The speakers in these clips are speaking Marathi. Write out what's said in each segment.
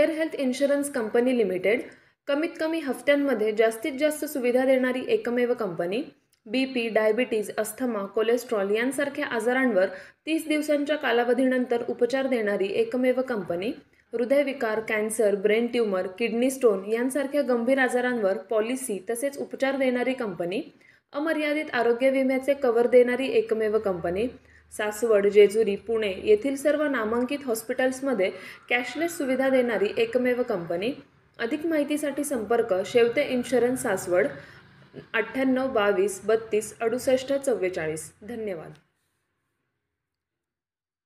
Care health insurance company limited, कमीत कमी हफ्त्यांमध्ये जास्तीत जास्त सुविधा देणारी एकमेव company. BP, diabetes, asthma, cholesterol यांसारख्या आजारांवर 30 दिवसांच्या कालावधीनंतर उपचार देणारी एकमेव कंपनी. हृदयविकार, cancer, brain tumour, kidney stone यांसारख्या गंभीर आजारांवर पॉलिसी तसेच उपचार देणारी कंपनी. अमर्यादित आरोग्य विम्याचे कव्हर देणारी एकमेव कंपनी. सासवड, जेजुरी, पुणे येथील सर्व नामांकित हॉस्पिटल्समध्ये कॅशलेस सुविधा देणारी एकमेव कंपनी. अधिक माहितीसाठी संपर्क शेवते इन्शुरन्स, सासवड, 98 22 32 68 44. धन्यवाद.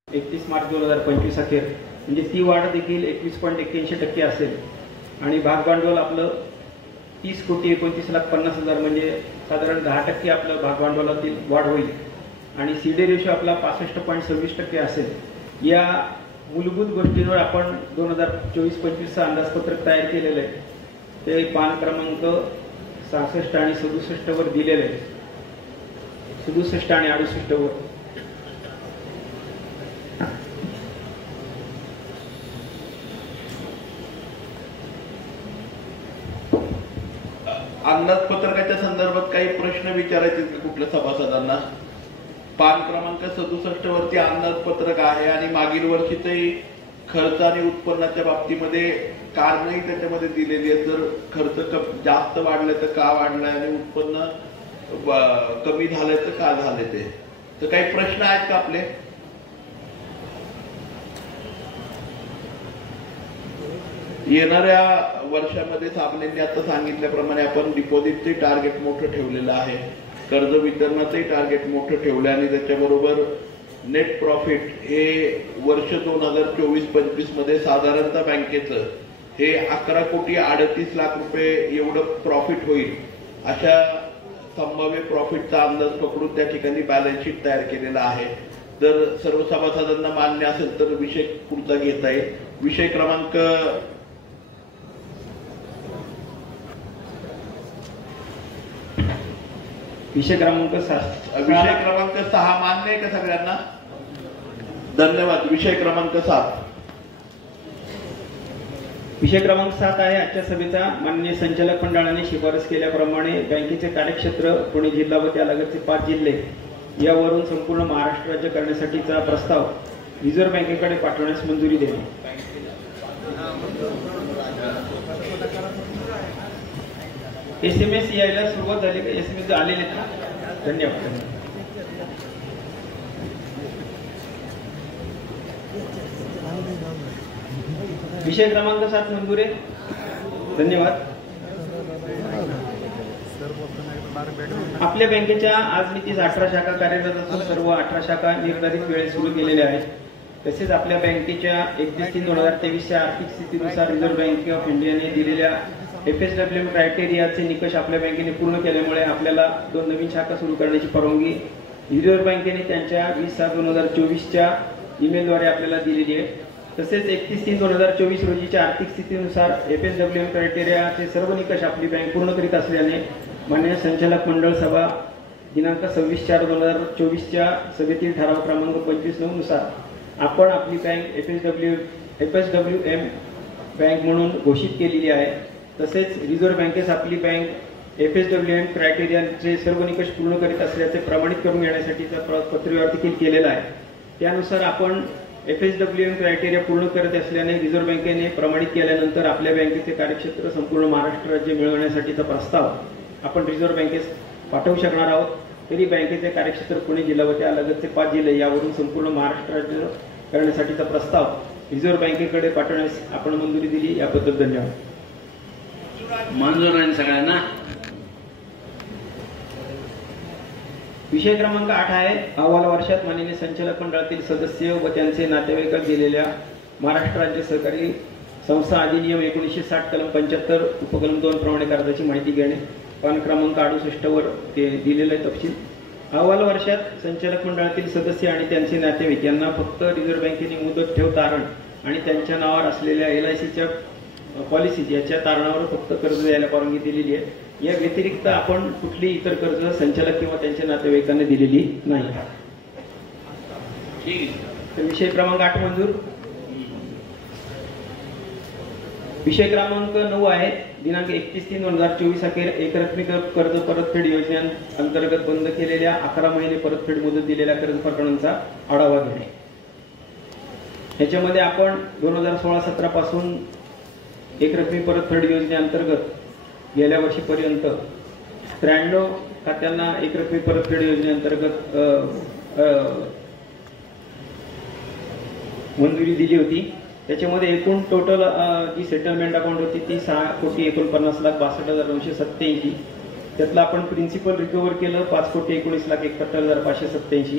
31 मार्च 2025 अखेर म्हणजे ती वाढ देखील 21.81% असेल आणि भागभांडवल आपलं 30,29,50,000 म्हणजे साधारण 10% आपलं भागभांडवलातील वाढ होईल आणि CD रेशो आपला 65.26% असेल. या मूलभूत गोष्टींवर आपण 2024-25 अंदाजपत्रक तयार केलेलं आहे. ते पान क्रमांक 66 आणि 67 वर दिलेलं आहे. 67 आणि 68 वर. अंदाजपत्रकाच्या संदर्भात काही प्रश्न विचारायचे कुठल्या सभासदांना? पान क्रमांक 67 वरती अंदाजपत्रक आहे आणि मागील वर्षीचंही खर्च आणि उत्पन्नाच्या बाबतीमध्ये कारणही त्याच्यामध्ये दिलेली आहेत. जर खर्च जास्त वाढले तर का वाढलाय आणि उत्पन्न कमी झालंय तर का झाले ते. तर काही प्रश्न आहेत का आपले? येणाऱ्या वर्षामध्ये साबणेंनी आता सांगितल्याप्रमाणे आपण डिपॉझिटचे टार्गेट मोठं ठेवलेलं आहे, कर्ज वितरणाचंही टार्गेट मोठं ठेवलं आणि त्याच्याबरोबर नेट प्रॉफिट हे वर्ष 2024-25 मध्ये साधारणतः बँकेचं हे 11,38,00,000 रुपये एवढं प्रॉफिट होईल अशा संभाव्य प्रॉफिटचा अंदाज पकडून त्या ठिकाणी बॅलन्स शीट तयार केलेला आहे. जर सर्व सभासदांना मान्य असेल तर विषय पुढचा घेता येईल. विषय क्रमांक विषय क्रमांक 6 मान्य आहे का सगळ्यांना? धन्यवाद. विषय क्रमांक 7. विषय क्रमांक 7 आहे आजच्या सभेचा. माननीय संचालक मंडळाने शिफारस केल्याप्रमाणे बँकेचे कार्यक्षेत्र पुणे जिल्हा व त्यालगतचे 5 जिल्हे यावरून संपूर्ण महाराष्ट्र राज्य करण्यासाठीचा प्रस्ताव रिझर्व्ह बँकेकडे पाठवण्यास मंजुरी देणे. SMS यायला सुरुवात झाली का? SMS आलेले ना? धन्यवाद. विषय क्रमांक 7 मंजूर आहे. धन्यवाद. आपल्या बँकेच्या आज मितीस 18 शाखा कार्यरत असून सर्व 18 शाखा निर्धारित वेळेत सुरू केलेल्या आहेत. तसेच आपल्या बँकेच्या 31/3/2023 आर्थिक स्थितीनुसार रिझर्व्ह बँक ऑफ इंडियाने दिलेल्या FSWM क्रायटेरियाचे निकष आपल्या बँकेने पूर्ण केल्यामुळे आपल्याला 2 नवीन शाखा सुरू करण्याची परवानगी रिझर्व्ह बँकेने त्यांच्या 20/6/2024 ईमेलद्वारे आपल्याला दिलेली आहे. तसेच 31/3/2024 रोजीच्या आर्थिक स्थितीनुसार FSWM क्रायटेरियाचे सर्व निकष आपली बँक पूर्ण करीत असल्याने माननीय संचालक मंडळ सभा दिनांक 26/4/2024 सभेतील ठराव क्रमांक 25/9 नुसार आपण आपली बँक FSWM बँक म्हणून घोषित केलेली आहे. तसेच रिझर्व्ह बँकेस आपली बँक FSWM क्रायटेरियाचे सर्व निकष पूर्ण करीत असल्याचे प्रमाणित करून घेण्यासाठीचा पत्रव्यवहार देखील केलेला आहे. त्यानुसार आपण FSWM क्रायटेरिया पूर्ण करत असल्याने रिझर्व्ह बँकेने प्रमाणित केल्यानंतर आपल्या बँकेचे कार्यक्षेत्र संपूर्ण महाराष्ट्र राज्य मिळवण्यासाठीचा प्रस्ताव आपण रिझर्व्ह बँकेस पाठवू शकणार आहोत. तरी बँकेचे कार्यक्षेत्र पुणे जिल्हा व त्यालगतचे 5 जिल्हे यावरून संपूर्ण महाराष्ट्र राज्य करण्यासाठीचा प्रस्ताव रिझर्व्ह बँकेकडे पाठवण्यास आपण मंजुरी दिली. याबद्दल धन्यवाद. मंजूर आहे सगळ्यांना. विषय क्रमांक 8 आहे अहवाल वर्षात माननीय संचालक मंडळातील सदस्य व त्यांचे नातेवाईकांना दिलेल्या महाराष्ट्र राज्य सहकारी संस्था अधिनियम 1960 कलम 75 उपकलम 2 प्रमाणे कर्जाची माहिती घेणे. पान क्रमांक 68 वर ते दिलेले तपशील. अहवाल वर्षात संचालक मंडळातील सदस्य आणि त्यांचे नातेवाईक यांना फक्त रिझर्व्ह बँकेने मुदत ठेव तारण आणि त्यांच्या नावावर असलेल्या LICच्या पॉलिसीज याच्या तारणावर फक्त कर्ज द्यायला परवानगी दिलेली आहे. या व्यतिरिक्त आपण कुठली इतर कर्ज संचालक किंवा त्यांच्या नातेवाईकांना दिलेली नाही. ठीक आहे. विषय क्रमांक 8 मंजूर. विषय क्रमांक 9 आहे. दिनांक 31/3/2024 अखेर एकरकमी कर्ज परतफेड योजनेअंतर्गत बंद केलेल्या 11 महिने परतफेड मुदत दिलेल्या कर्ज प्रकरणांचा आढावा घेणे. याच्यामध्ये आपण 2016-17 पासून एकरकमी परतफेड योजनेअंतर्गत गेल्या वर्षीपर्यंत 93 खात्यांना एकरकमी परतफेड योजनेअंतर्गत मंजुरी दिली होती. त्याच्यामध्ये एकूण टोटल जी सेटलमेंट अकाउंट होती ती 6,49,62,987. त्यातलं आपण प्रिन्सिपल रिकव्हर केलं 5,19,71,587.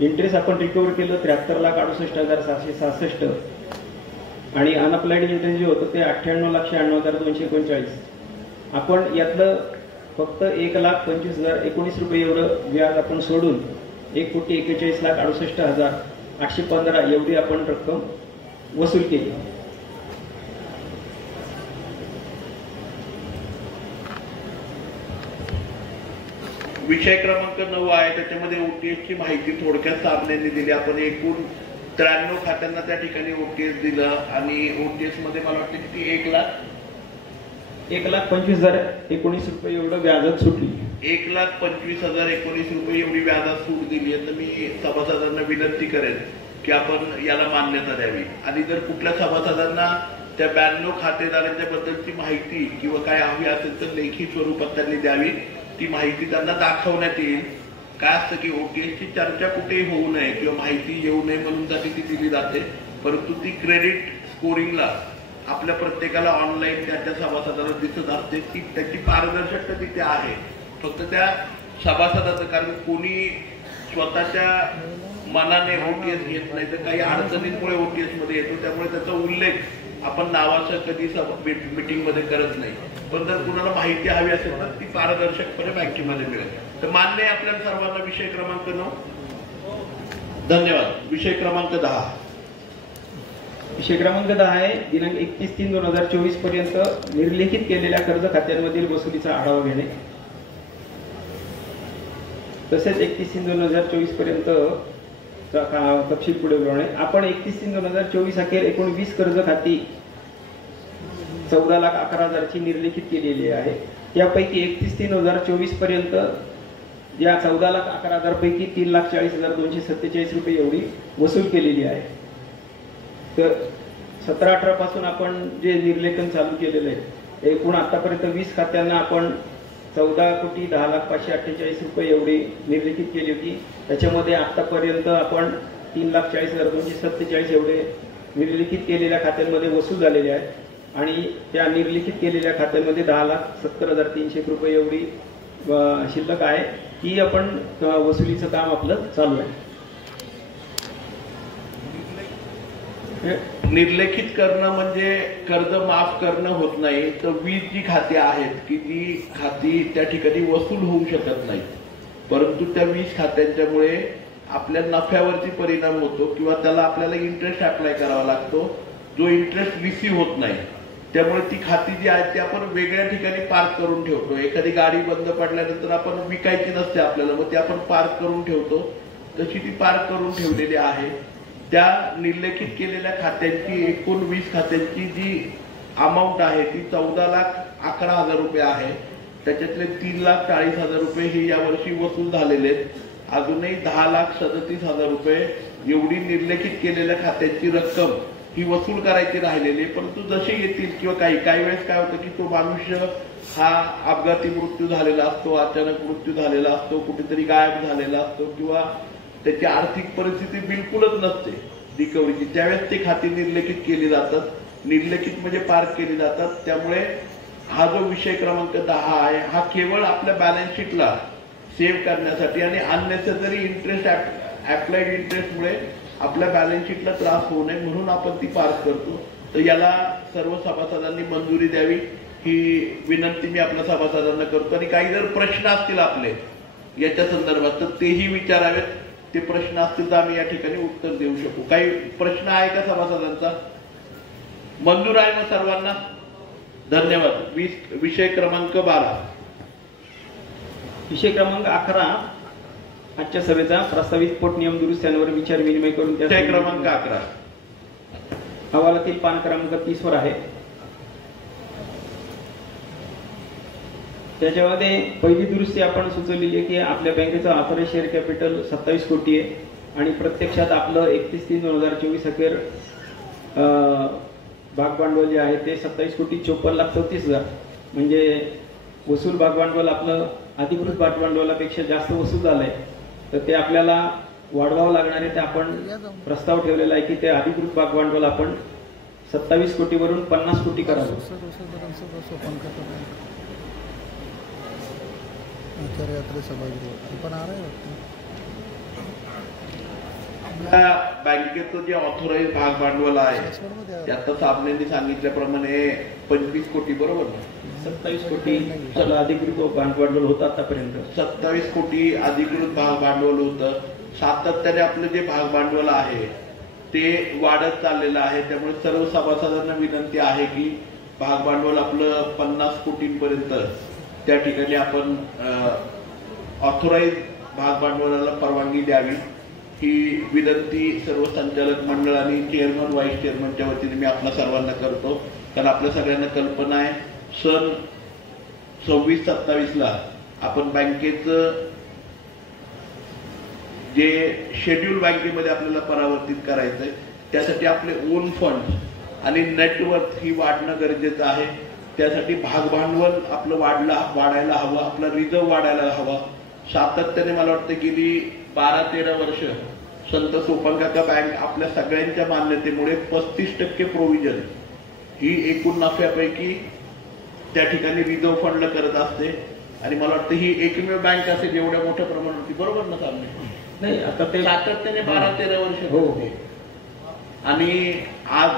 इंटरेस्ट आपण रिकव्हर केलं 73,68,766 आणि अनअप्लाइड इंटरेस्ट जे होतं ते 98,96,239. आपण यातलं फक्त 1,25,019 रुपये एवढं व्याज आपण सोडून 1,41,68,815 एवढी आपण रक्कम वसूल केली. विषय क्रमांक 9 आहे. त्याच्यामध्ये ओटीएस ची माहिती थोडक्यात साबणेंनी दिली. आपण एकूण 93 खात्यांना त्या ठिकाणी ओटीएस दिलं आणि ओटीएस मध्ये मला वाटतं की ती 1,25,019 रुपये एवढं व्याजात सुटली. 1,25,019 रुपये एवढी व्याजात सूट दिली आहे. तर मी सभासदांना विनंती करेन की आपण याला मान्यता द्यावी आणि जर कुठल्या सभासदांना त्या 92 खातेदारांच्या बद्दलची माहिती किंवा काय हवी असेल तर लेखी स्वरूपात त्यांनी द्यावी. ती माहिती त्यांना दाखवण्यात येईल. काय असतं की ओटीएसची चर्चा कुठेही होऊ नये किंवा माहिती येऊ नये म्हणून ती दिली जाते, परंतु ती क्रेडिट स्कोरिंगला आपल्या प्रत्येकाला ऑनलाईन त्या सभासदाला दिसत असते. ती त्याची पारदर्शकता तिथे आहे. फक्त त्या सभासदाचं, कारण कोणी स्वतःच्या मनाने ओटीएस घेत नाही तर काही अडचणींमुळे ओटीएस मध्ये येतो. त्यामुळे त्याचा उल्लेख आपण नावाचं कधी मीटिंग मध्ये करत नाही. पण जर कुणाला माहिती हवी असेल तर ती पारदर्शकपणे बँकेमध्ये मिळेल. तर मान्य आहे आपल्या सर्वांना. विषय क्रमांक 9. धन्यवाद. विषय क्रमांक 10. विषय क्रमांक 10 आहे. दिनांक 31/3/2024 पर्यंत निर्लेखित केलेल्या कर्ज खात्यांमधील वसुलीचा आढावा घेणे. तसेच 31/3/2024 पर्यंत तपशील पुढे प्रमाणे आपण 31/3/2024 अखेर एकूण 20 कर्ज खाती 14,11,000 ची निर्लेखित केलेली आहे. त्यापैकी 31/3/2024 पर्यंत या 14,11,000 पैकी 3,40,247 रुपये एवढी वसूल केलेली आहे. तर 17-18 पासून आपण जे निर्लेखन चालू केलेलं आहे एकूण आतापर्यंत 20 खात्यांना आपण 14,10,05,48 रुपये एवढी निर्लेखित केली होती. त्याच्यामध्ये आतापर्यंत आपण 3,40,247 एवढे निर्लेखित केलेल्या खात्यांमध्ये वसूल झालेले आहे आणि त्या निर्लेखित केलेल्या खात्यांमध्ये 10,70,300 रुपये एवढी शिल्लक आहे. ही आपण वसुलीचं काम आपलं चालू आहे. निर्लेखित करणं म्हणजे कर्ज माफ करणं होत नाही. तर 20 जी खाती आहेत की जी खाती त्या ठिकाणी वसूल होऊ शकत नाही, परंतु त्या 20 खात्यांच्यामुळे आपल्या नफ्यावरती परिणाम होतो किंवा त्याला आपल्याला इंटरेस्ट अप्लाय करावा लागतो, जो इंटरेस्ट रिसीव्ह होत नाही. त्यामुळे ती खाती जी आहेत ती आपण वेगळ्या ठिकाणी पार्क करून ठेवतो. एखादी गाडी बंद पडल्यानंतर आपण विकायची नसते आपल्याला, मग ती आपण पार्क करून ठेवतो. तशी ती पार्क करून ठेवलेली आहे. त्या निर्लेखित केलेल्या खात्यांची एकूण 20 खात्यांची जी अमाऊंट आहे ती 14,11,000 रुपये आहे. त्याच्यातले 3,40,000 रुपये हे यावर्षी वसूल झालेले आहेत. अजूनही 10,37,000 रुपये एवढी निर्लेखित केलेल्या खात्यांची रक्कम ही वसूल करायची राहिलेली. परंतु जसे येतील किंवा काही वेळेस काय होतं की तो मनुष्य हा अपघाती मृत्यू झालेला असतो, अचानक मृत्यू झालेला असतो, कुठेतरी गायब झालेला असतो किंवा त्याची आर्थिक परिस्थिती बिलकुलच नसते रिकव्हरीची. त्यावेळेस ते खाती निर्लेखित केली जातात. निर्लेखित म्हणजे पार्क केली जातात. त्यामुळे हा जो विषय क्रमांक 10 आहे हा केवळ आपल्या बॅलन्स शीटला सेव्ह करण्यासाठी आणि अननेसेसरी इंटरेस्ट अप्लाइड इंटरेस्टमुळे आपल्या बॅलन्स शीटला त्रास होऊ नये म्हणून आपण ती पार्क करतो. तर याला सर्व सभासदांनी मंजुरी द्यावी ही विनंती मी आपल्या सभासदांना करतो. आणि काही जर प्रश्न असतील आपले याच्या संदर्भात तर तेही विचारावेत. ते प्रश्न असतील तर आम्ही या ठिकाणी उत्तर देऊ शकू. काही प्रश्न आहे का सभासदांचा? मंजूर आहे ना सर्वांना? धन्यवाद. विषय क्रमांक 12. विषय क्रमांक 11 आजच्या सभेचा प्रस्तावित पोटनियम दुरुस्त्यांवर विचार विनिमय करून विषय क्रमांक 11 अहवालातील पान क्रमांक 30 वर आहे. त्याच्यामध्ये पहिली दुरुस्ती आपण सुचवलेली आहे की आपल्या बँकेचं ऑथराइज शेअर कॅपिटल 27 कोटी आहे आणि प्रत्यक्षात आपलं 31/3/2024 अखेर भाग भांडवल जे आहे ते 27,54,34,00,000 म्हणजे वसूल भाग भांडवल आपलं अधिकृत भाग भांडवलापेक्षा जास्त वसूल झालंय. तर ते आपल्याला वाढवावं लागणार आहे. ते आपण प्रस्ताव ठेवलेला आहे की ते अधिकृत भाग भांडवल आपण 27 कोटीवरून 50 कोटी करावं. आपल्या बँकेचं जे ऑथोराइज भाग भांडवल आहे ते आता साबणेंनी सांगितल्याप्रमाणे 25 कोटी बरोबर ना? 27 कोटी अधिकृत भाग भांडवल होतं आतापर्यंत. 27 कोटी अधिकृत भाग भांडवल होतं. सातत्याने आपलं जे भाग भांडवल आहे ते वाढत चाललेलं आहे. त्यामुळे सर्व सभासदांना विनंती आहे की भाग भांडवल आपलं 50 कोटींपर्यंत त्या ठिकाणी आपण ऑथोराइज भाग भांडवलाला परवानगी द्यावी ही विनंती सर्व संचालक मंडळ आणि चेअरमन व्हाईस चेअरमनच्या वतीने मी आपल्या सर्वांना करतो. कारण आपल्या सगळ्यांना कल्पना आहे सन 26-27 आपण बँकेचं जे शेड्यूल बँकेमध्ये आपल्याला परावर्तित करायचंय त्यासाठी आपले ओन फंड आणि नेटवर्थ ही वाढणं गरजेचं आहे. त्यासाठी भाग भांडवल आपलं वाढायला हवं, आपला रिझर्व्ह वाढायला हवा. सातत्याने मला वाटतं गेली 12-13 वर्ष संत सोपानकाका बँक आपल्या सगळ्यांच्या मान्यतेमुळे 35% प्रोव्हिजन ही एकूण नफ्यापैकी त्या ठिकाणी रिझर्व्ह फंडला करत असते आणि मला वाटतं ही एकमेव बँक असेल एवढ्या मोठ्या प्रमाणावरती. बरोबर ना सामने? नाही आता ते सातत्याने 12-13 वर्ष हो. आणि आज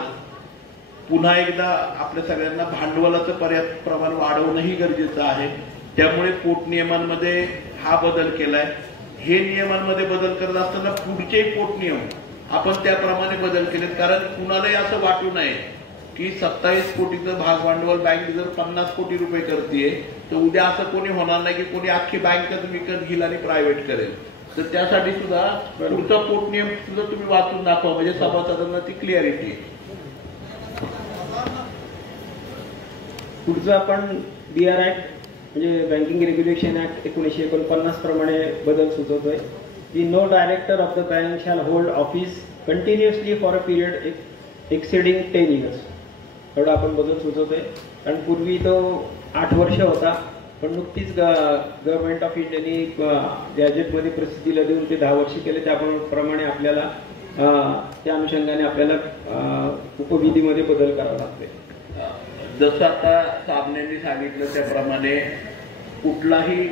पुन्हा एकदा आपल्या सगळ्यांना भांडवलाचं पर्याप्त प्रमाण वाढवणंही गरजेचं आहे. त्यामुळे पोटनियमांमध्ये हा बदल केलाय. हे नियमांमध्ये बदल करत असताना पुढचे पोटनियम आपण त्याप्रमाणे बदल केलेत. कारण कुणालाही असं वाटू नये की 27 कोटीचं भाग भांडवल बँक जर 50 कोटी रुपये करतेय तर उद्या असं कोणी होणार नाही की कोणी अख्खी बँकच विकत घेईल आणि प्रायव्हेट करेल. तर त्यासाठी सुद्धा पुढचा पोटनियम सुद्धा तुम्ही वाचून दाखवा म्हणजे सभासदांना ती क्लिअरिटी. पुढचं आपण BR ऍक्ट म्हणजे बँकिंग रेग्युलेशन ऍक्ट 1949 प्रमाणे बदल सुचवतोय की no director of the bank shall hold office continuously for a period exceeding 10 years. एवढा आपण बदल सुचवतोय. कारण पूर्वी तो 8 वर्ष होता पण नुकतीच गव्हर्नमेंट ऑफ इंडियाने गॅजेटमध्ये प्रसिद्धीला देऊन ते 10 वर्ष केले. त्याप्रमाणे आपल्याला त्या अनुषंगाने आपल्याला उपविधीमध्ये बदल करावा लागतोय. जसं आता साबणेंनी सांगितलं त्याप्रमाणे कुठलाही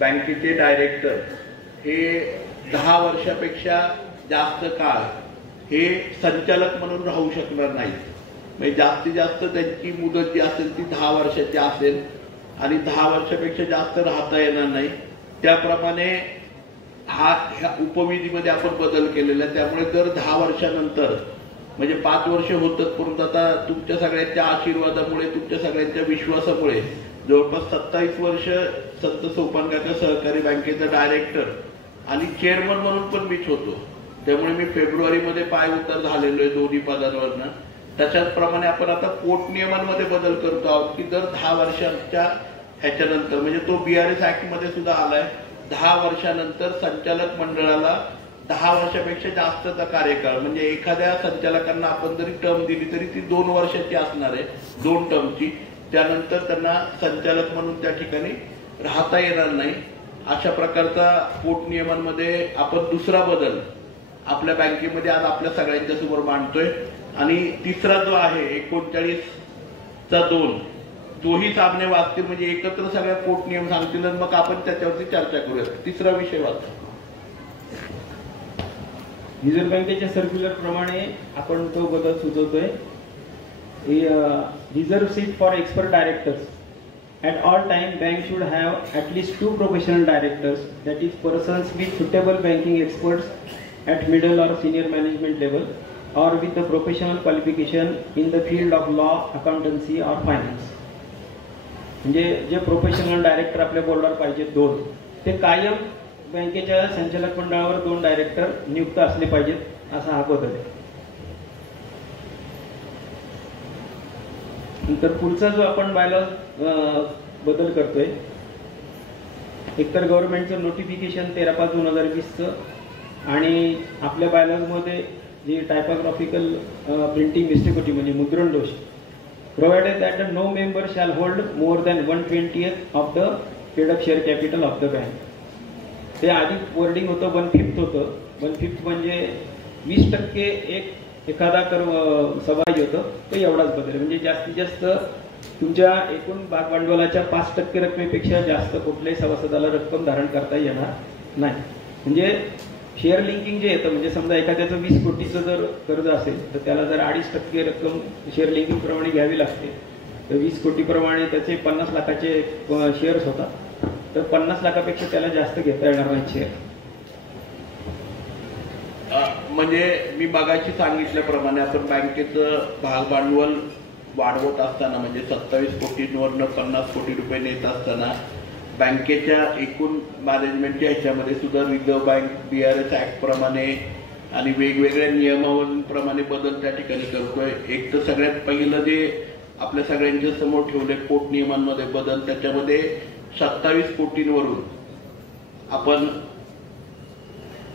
बँकेचे डायरेक्टर हे 10 वर्षापेक्षा जास्त काळ हे संचालक म्हणून राहू शकणार नाहीत. म्हणजे जास्तीत जास्त त्यांची मुदत जी असेल ती 10 वर्षाची असेल आणि 10 वर्षापेक्षा जास्त राहता येणार नाही. त्याप्रमाणे ह्या उपविधीमध्ये आपण बदल केलेला आहे. त्यामुळे जर 10 वर्षानंतर म्हणजे 5 वर्ष होतच परंतु आता तुमच्या सगळ्यांच्या आशीर्वादामुळे तुमच्या सगळ्यांच्या विश्वासामुळे जवळपास 27 वर्ष संत सोपानकाका सहकारी बँकेचा डायरेक्टर आणि चेअरमन म्हणून पण मीच होतो. त्यामुळे मी फेब्रुवारीमध्ये पाय उतार झालेलो आहे दोन्ही पदांवरनं. तशाचप्रमाणे आपण आता पोटनियमांमध्ये बदल करतो आहोत की जर 10 वर्षांच्या ह्याच्यानंतर म्हणजे तो BRS ऍक्ट मध्ये सुद्धा आलाय 10 वर्षानंतर संचालक मंडळाला 10 वर्षापेक्षा जास्तचा कार्यकाळ म्हणजे एखाद्या संचालकांना आपण जरी टर्म दिली तरी ती 2 वर्षाची असणार आहे 2 टर्मची. त्यानंतर त्यांना संचालक म्हणून त्या ठिकाणी राहता येणार नाही. अशा प्रकारचा पोटनियमांमध्ये आपण दुसरा बदल आपल्या बँकेमध्ये आज आपल्या सगळ्यांच्या समोर मांडतोय. आणि तिसरा जो आहे 39(2) तोही सामने वाचतील म्हणजे एकत्र सगळ्या पोटनियम सांगतील आणि मग आपण त्याच्यावरती चर्चा करूया. तिसरा विषय वाचा. रिझर्व्ह बँकेच्या सर्क्युलर प्रमाणे आपण तो बदल सुचवतोय. Reserve seat for expert directors at all time bank should have at least 2 professional directors, that is persons with suitable banking experts at middle or senior management level or with the professional qualification in the field of law, accountancy or finance. म्हणजे जे प्रोफेशनल डायरेक्टर आपल्या बोर्डावर पाहिजे 2 ते कायम बँकेच्या संचालक मंडळावर 2 डायरेक्टर नियुक्त असले पाहिजेत असा हा बदल आहे. नंतर पुढचा जो आपण बायलॉ बदल करतोय एकतर गव्हर्नमेंटचं नोटिफिकेशन 13/5/2020चं आणि आपल्या बायलॉजमध्ये जी टायपोग्राफिकल प्रिंटिंग मिस्टेक होती म्हणजे मुद्रण दोष, provided that no member shall hold more than 1/20th of the paid up share capital of the bank. ते आधी वर्डिंग होतं 1/5 होतं. 1/5 म्हणजे 20% एखादा सभागी होतं तो एवढाच बदल, म्हणजे जास्तीत जास्त तुमच्या एकूण भाग भांडवलाच्या 5% रकमेपेक्षा जास्त कुठल्याही सभासदाला रक्कम धारण करता येणार नाही. म्हणजे शेअर लिंकिंग जे येतं, म्हणजे समजा एखाद्याचं 20 कोटीचं जर कर्ज असेल तर त्याला जर 2.5% रक्कम शेअर लिंकिंग प्रमाणे घ्यावी लागते, तर 20 कोटीप्रमाणे त्याचे 50 लाखाचे शेअर्स होतात, तर 50 लाखापेक्षा त्याला जास्त घेता येणार नाही शेअर. म्हणजे मी मगाशी सांगितल्याप्रमाणे आपण बँकेचं भाग भांडवल वाढवत असताना म्हणजे 27 कोटींवरनं 50 कोटी रुपये नेत असताना बँकेच्या एकूण मॅनेजमेंटच्या ह्याच्यामध्ये सुद्धा रिझर्व्ह बँक BRS ऍक्ट प्रमाणे आणि वेगवेगळ्या नियमावलीप्रमाणे बदल त्या ठिकाणी करतोय. एक तर सगळ्यात पहिलं जे आपल्या सगळ्यांच्या समोर ठेवले पोट नियमांमध्ये बदल, त्याच्यामध्ये 27 कोटींवरून आपण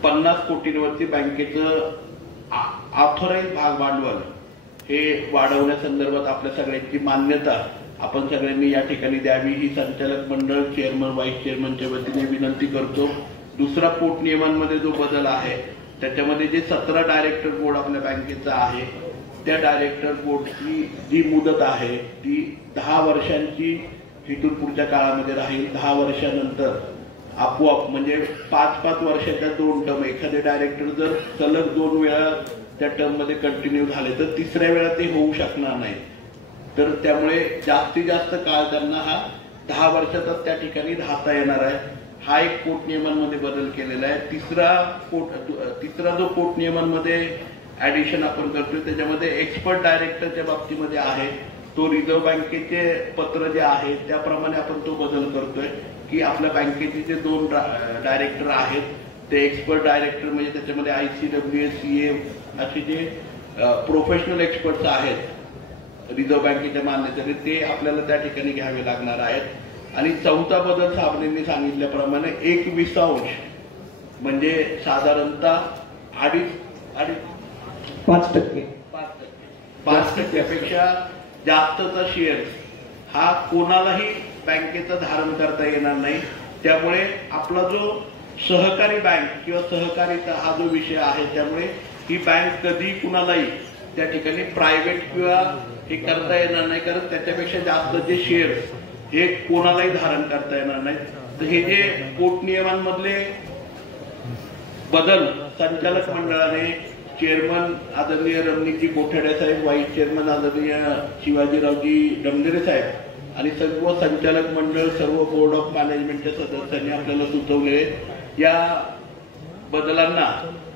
50 कोटींवरती बँकेचं ऑथोराईज भाग भांडवल हे वाढवण्यासंदर्भात आपल्या सगळ्यांची मान्यता आपण सगळ्यांनी या ठिकाणी द्यावी ही संचालक मंडळ चेअरमन व्हाईस चेअरमनच्या वतीने विनंती करतो. दुसरा पोट नियमांमध्ये जो बदल आहे त्याच्यामध्ये जे 17 डायरेक्टर बोर्ड आपल्या बँकेचा आहे त्या डायरेक्टर बोर्डची जी मुदत आहे ती 10 वर्षांची इथून पुढच्या काळामध्ये राहील. 10 वर्षानंतर आपोआप म्हणजे 5-5 वर्षाच्या 2 टर्म, एखादे डायरेक्टर जर सलग 2 वेळा त्या टर्म मध्ये कंटिन्यू झाले तर तिसऱ्या वेळा ते होऊ शकणार नाही. तर त्यामुळे जास्तीत जास्त काळ त्यांना हा 10 वर्षातच त्या ठिकाणी राहता येणार आहे. हा एक पोट नियमांमध्ये बदल केलेला आहे. तिसरा जो पोट नियमांमध्ये ऍडिशन आपण करतोय त्याच्यामध्ये एक्सपर्ट डायरेक्टरच्या बाबतीमध्ये आहे तो रिझर्व्ह बँकेचे पत्र जे आहे त्याप्रमाणे आपण तो बदल करतोय की आपल्या बँकेचे जे 2 डायरेक्टर आहेत ते एक्सपर्ट डायरेक्टर म्हणजे त्याच्यामध्ये ICWA, CA असे जे प्रोफेशनल एक्सपर्ट्स आहेत रिझर्व्ह बँकेच्या मान्यतेने ते आपल्याला त्या ठिकाणी घ्यावे लागणार आहेत. आणि चौथा बदल साबणेंनी सांगितल्याप्रमाणे 1/20 म्हणजे साधारणतः 5%पेक्षा जास्तचा शेअर हा कोणालाही बँकेचं धारण करता येणार नाही. त्यामुळे आपला जो सहकारी बँक किंवा सहकारीचा हा जो विषय आहे त्यामुळे ही बँक कधी कुणालाही त्या ठिकाणी प्रायव्हेट किंवा हे करता येणार नाही, कारण त्याच्यापेक्षा जास्त जे शेअर हे कोणालाही धारण करता येणार नाही. तर हे जे पोट नियमांमधले बदल संचालक मंडळाने चेअरमन आदरणीय रमणीजी कोठाडे साहेब, व्हाईस चेअरमन आदरणीय शिवाजीरावजी डमदेरे साहेब आणि सर्व संचालक मंडळ, सर्व बोर्ड ऑफ मॅनेजमेंटच्या सदस्यांनी आपल्याला सुचवले. या बदलांना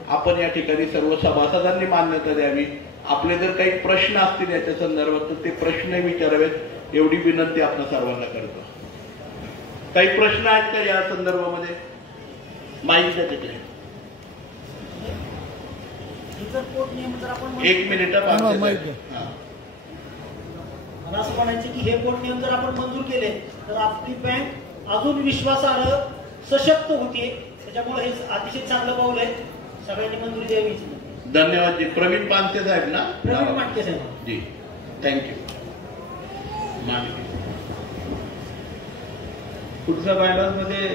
आपण या ठिकाणी सर्व सभासदांनी मान्यता द्यावी. आपले जर काही प्रश्न असतील याच्या संदर्भात तर ते प्रश्न विचारावेत एवढी विनंती आपण सर्वांना करतो. काही प्रश्न आहेत का या संदर्भामध्ये? माहिती तिकडे 1 मिनिट मला असं म्हणायचं की हे पोट नियम जर आपण मंजूर केले तर आपली बँक अजून विश्वासार्ह सशक्त होते. त्याच्यामुळे हे अतिशय चांगलं पाऊल आहे, सगळ्यांनी मंजुरी द्यावी. धन्यवाद जी. प्रवीण पानसे साहेब ना? प्रवीण पानसे साहेब जी, थँक्यू. पुढच्या बायलॉज मध्ये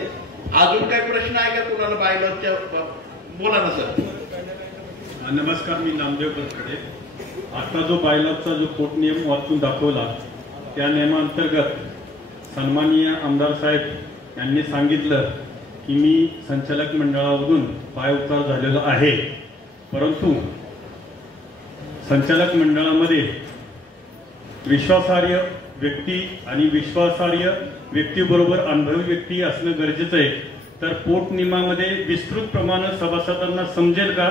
अजून काही प्रश्न आहे का कुणाला बायलॉजच्या? बोला ना सर. नमस्कार, मी नामदेव कसकडे. आता जो बायलॉजचा जो पोट नियम वाचून दाखवला त्या नियमांतर्गत सन्माननीय आमदार साहेब यांनी सांगितलं की मी संचालक मंडळावरून पायउतार झालेलो आहे, परंतु संचालक मंडळामध्ये विश्वासार्ह व्यक्ती आणि विश्वासार्ह व्यक्तीबरोबर अनुभवी व्यक्ती असणं गरजेचं आहे. तर पोट नियमामध्ये विस्तृत प्रमाणात सभासदांना समजेल का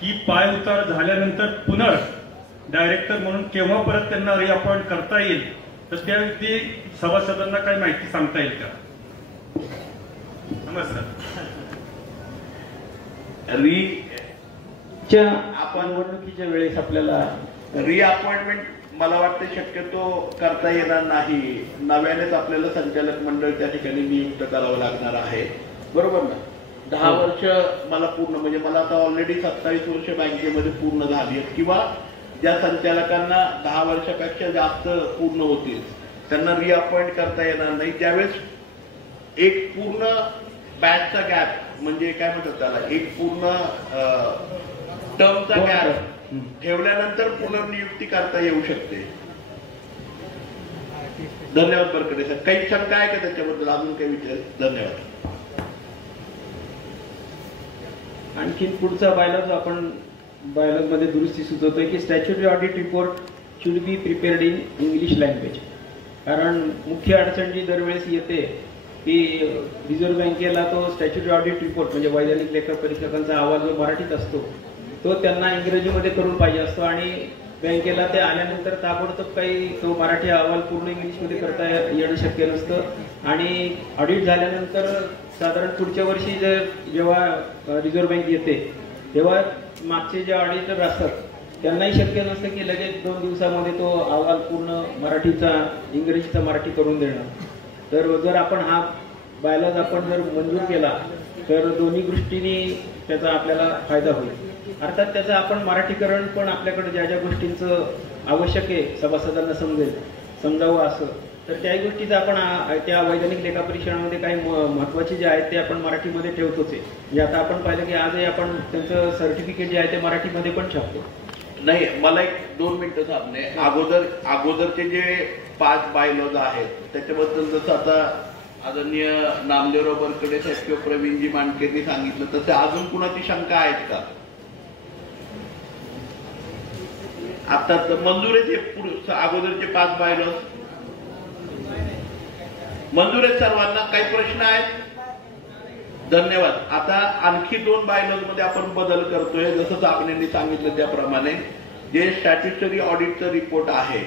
की पाय उतार झाल्यानंतर पुन्हा डायरेक्टर म्हणून केव्हा परत त्यांना रिअपॉइंट करता येईल, तर त्या व्यक्ती सभासदांना काही माहिती सांगता येईल का? नमस्कार. आपण निवडणुकीच्या वेळेस आपल्याला रिअपॉइंटमेंट मला वाटतं शक्यतो करता येणार नाही. नव्यानेच आपल्याला संचालक मंडळ त्या ठिकाणी नियुक्त करावं लागणार आहे, बरोबर ना. 10 वर्ष मला पूर्ण, म्हणजे मला आता ऑलरेडी 27 वर्ष बँकेमध्ये पूर्ण झाली आहेत, किंवा ज्या संचालकांना 10 वर्षापेक्षा जास्त पूर्ण होतील त्यांना रिअपॉइंट करता येणार नाही. त्यावेळेस एक पूर्ण बॅचचा गॅप, म्हणजे काय म्हणतात त्याला, एक पूर्ण टर्मचा गॅप ठेवल्यानंतर पुनर्नियुक्ती करता येऊ शकते. धन्यवाद बरकडे सर. काही शंका आहे का त्याच्याबद्दल, अजून काही विचार? धन्यवाद. आणखीन पुढचा बायलॉज आपण बायलॉज मध्ये दुरुस्ती सुचवतोय की statutory audit report should be prepared in English language. कारण मुख्य अडचण जी दरवेळेस येते की रिझर्व्ह बँकेला तो स्टॅच्युटरी ऑडिट रिपोर्ट म्हणजे वैधानिक लेखापरीक्षकांचा अहवाल जो मराठीत असतो तो त्यांना इंग्रजीमध्ये करून पाहिजे असतो, आणि बँकेला ते आल्यानंतर ताबडतोब काही तो मराठी अहवाल पूर्ण इंग्लिशमध्ये करता येणं शक्य नसतं. आणि ऑडिट झाल्यानंतर साधारण पुढच्या वर्षी जेव्हा रिझर्व्ह बँक येते तेव्हा मागचे जे ऑडिटर असतात त्यांनाही शक्य नसतं की लगेच 2 दिवसामध्ये तो अहवाल पूर्ण मराठीचा इंग्रजीचा मराठी करून देणं. तर जर आपण हा बायलॉज आपण जर मंजूर केला तर दोन्ही दृष्टीने त्याचा आपल्याला फायदा होईल. अर्थात त्याचं आपण मराठीकरण पण आपल्याकडे ज्या ज्या गोष्टींचं आवश्यक आहे सभासदांना समजावं असं, तर त्याही गोष्टीचं आपण त्या वैधानिक लेखापरीक्षणामध्ये काही महत्वाचे जे आहेत ते आपण मराठीमध्ये ठेवतोच आहे. म्हणजे आता आपण पाहिलं की आजही आपण त्यांचं सर्टिफिकेट जे आहे ते मराठीमध्ये पण छापतो. नाही, मला एक 2 मिनिटं थांबणे. अगोदरचे जे 5 बायलॉज आहेत त्याच्याबद्दल जसं आता आदरणीय नामदेवराव बरकडे साहेब किंवा प्रवीणजी मांडकेंनी सांगितलं तसे अजून कुणाची शंका आहेत का? आता मंजूर आहेत अगोदरचे 5 बायलॉज मंजूर आहेत सर्वांना? काही प्रश्न आहेत? धन्यवाद. आता आणखी 2 बायलॉज मध्ये आपण बदल करतोय. जसं साबणेंनी सांगितलं त्याप्रमाणे जे स्टॅट्युटरी ऑडिटचा रिपोर्ट आहे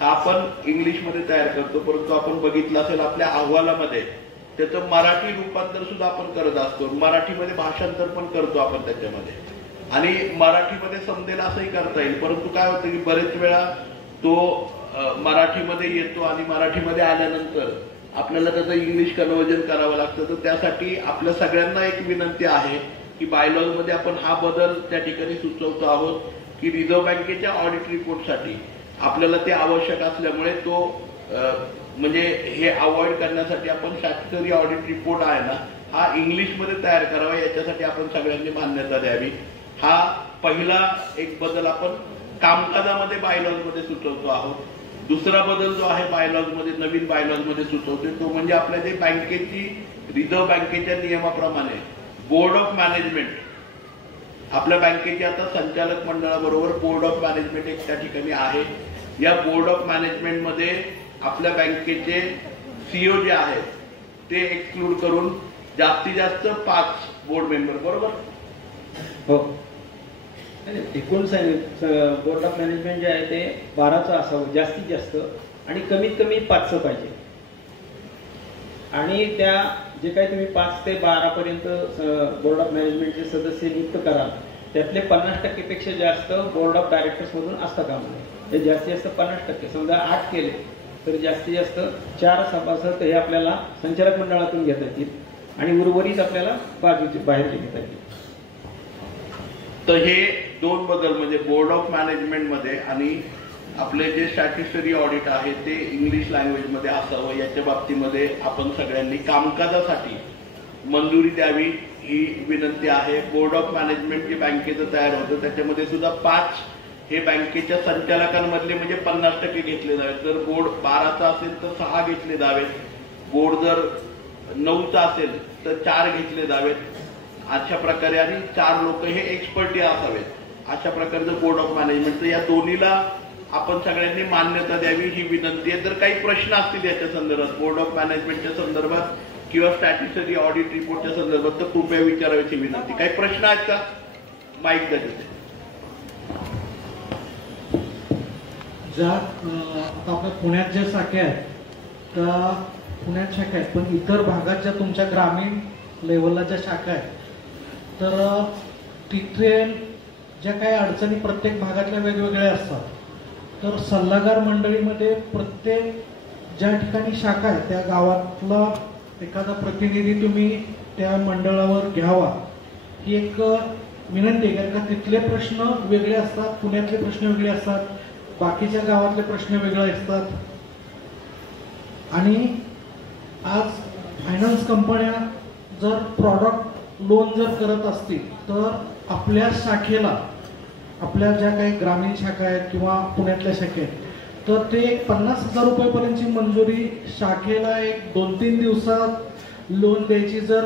हा आपण इंग्लिशमध्ये तयार करतो, परंतु आपण बघितलं असेल आपल्या अहवालामध्ये त्याचं मराठी रूपांतर सुद्धा आपण करत असतो, मराठीमध्ये भाषांतर पण करतो आपण त्याच्यामध्ये, आणि मराठीमध्ये समजेल असंही करता येईल. परंतु काय होतं की बरेच वेळा तो मराठीमध्ये येतो आणि मराठीमध्ये आल्यानंतर आपल्याला त्याचं इंग्लिश कन्व्हर्जन करावं लागतं. तर त्यासाठी आपल्या सगळ्यांना एक विनंती आहे की बायलॉज मध्ये आपण हा बदल त्या ठिकाणी सुचवतो आहोत की रिझर्व्ह बँकेच्या ऑडिट रिपोर्टसाठी आपल्याला ते आवश्यक असल्यामुळे तो म्हणजे हे अवॉइड करण्यासाठी आपण स्टॅट्युटरी ऑडिट रिपोर्ट आहे ना हा इंग्लिशमध्ये तयार करावा, याच्यासाठी आपण सगळ्यांनी मान्यता द्यावी. हा पहिला एक बदल आपण कामकाजामध्ये बायलॉज मध्ये सुचवतो आहोत. दुसरा बदल जो आहे बायलॉज मध्ये, नवीन बायलॉज मध्ये सुचवतोय तो म्हणजे आपल्या जे बँकेची रिझर्व्ह बँकेच्या नियमाप्रमाणे बोर्ड ऑफ मॅनेजमेंट, आपल्या बँकेची आता संचालक मंडळाबरोबर बोर्ड ऑफ मॅनेजमेंट एक त्या ठिकाणी आहे. या बोर्ड ऑफ मॅनेजमेंट मध्ये आपल्या बँकेचे सीईओ जे आहेत ते एक्सक्लूड करून जास्तीत जास्त 5 बोर्ड मेंबर, बरोबर? हो, एकूण बोर्ड ऑफ मॅनेजमेंट जे आहे ते 12चं असावं जास्तीत जास्त, आणि कमीत कमी 5चं पाहिजे. आणि त्या जे काही तुम्ही 5 ते 12 पर्यंत बोर्ड ऑफ मॅनेजमेंटचे सदस्य नियुक्त कराल त्यातले 50% पेक्षा जास्त बोर्ड ऑफ डायरेक्टर्स मधून असतं काम. हे जास्तीत जास्त 50%, समजा 8 केले तर जास्तीत जास्त 4 सभासद हे आपल्याला संचालक मंडळातून घेता येतील आणि उर्वरित आपल्याला बाहेर घेता येतील. तर हे 2 बदल म्हणजे बोर्ड ऑफ मॅनेजमेंट मध्ये आणि आपले जे स्टॅट्युटरी ऑडिट आहे ते इंग्लिश लँग्वेज मध्ये असावं, याच्या बाबतीमध्ये आपण सगळ्यांनी कामकाजासाठी मंजुरी द्यावी ही विनंती आहे. बोर्ड ऑफ मॅनेजमेंट जे बँकेचं तयार होतं त्याच्यामध्ये सुद्धा 5 हे बँकेच्या संचालकांमधले म्हणजे 50% घेतले जावेत. जर बोर्ड 12चा असेल तर 6 घेतले जावेत, बोर्ड जर 9चा असेल तर 4 घेतले जावेत. अशा प्रकारे आणि 4 लोक हे एक्सपर्टी असावेत. अशा प्रकारचं बोर्ड ऑफ मॅनेजमेंट, तर या दोन्हीला आपण सगळ्यांनी मान्यता द्यावी ही विनंती आहे. जर काही प्रश्न असतील याच्या संदर्भात, बोर्ड ऑफ मॅनेजमेंटच्या संदर्भात किंवा स्टॅट्युटरी ऑडिट रिपोर्टच्या संदर्भात तर कृपया विचारायची विनंती. काही प्रश्न आहेत का? माईक द्या तिथे. ज्या आता आपल्या पुण्यात ज्या शाखा आहेत त्या पुण्यात शाखा आहेत, पण इतर भागात ज्या तुमच्या ग्रामीण लेवलला ज्या शाखा आहेत तर तिथे ज्या काही अडचणी प्रत्येक भागातल्या वेगवेगळ्या असतात, तर सल्लागार मंडळीमध्ये प्रत्येक ज्या ठिकाणी शाखा आहे त्या गावातला एखादा प्रतिनिधी तुम्ही त्या मंडळावर घ्यावा ही एक विनंती आहे. कारण का तिथले प्रश्न वेगळे असतात, पुण्यातले प्रश्न वेगळे असतात, बाकीच्या गावातले प्रश्न वेगळे असतात. आणि आज फायनान्स कंपन्या जर प्रॉडक्ट लोन जर करत असतील तर आपल्या शाखेला, आपल्या ज्या काही ग्रामीण शाखा आहेत किंवा पुण्यातल्या शाखा आहेत, तर ते 50,000 रुपयेपर्यंतची मंजुरी शाखेला एक 2-3 दिवसात लोन द्यायची जर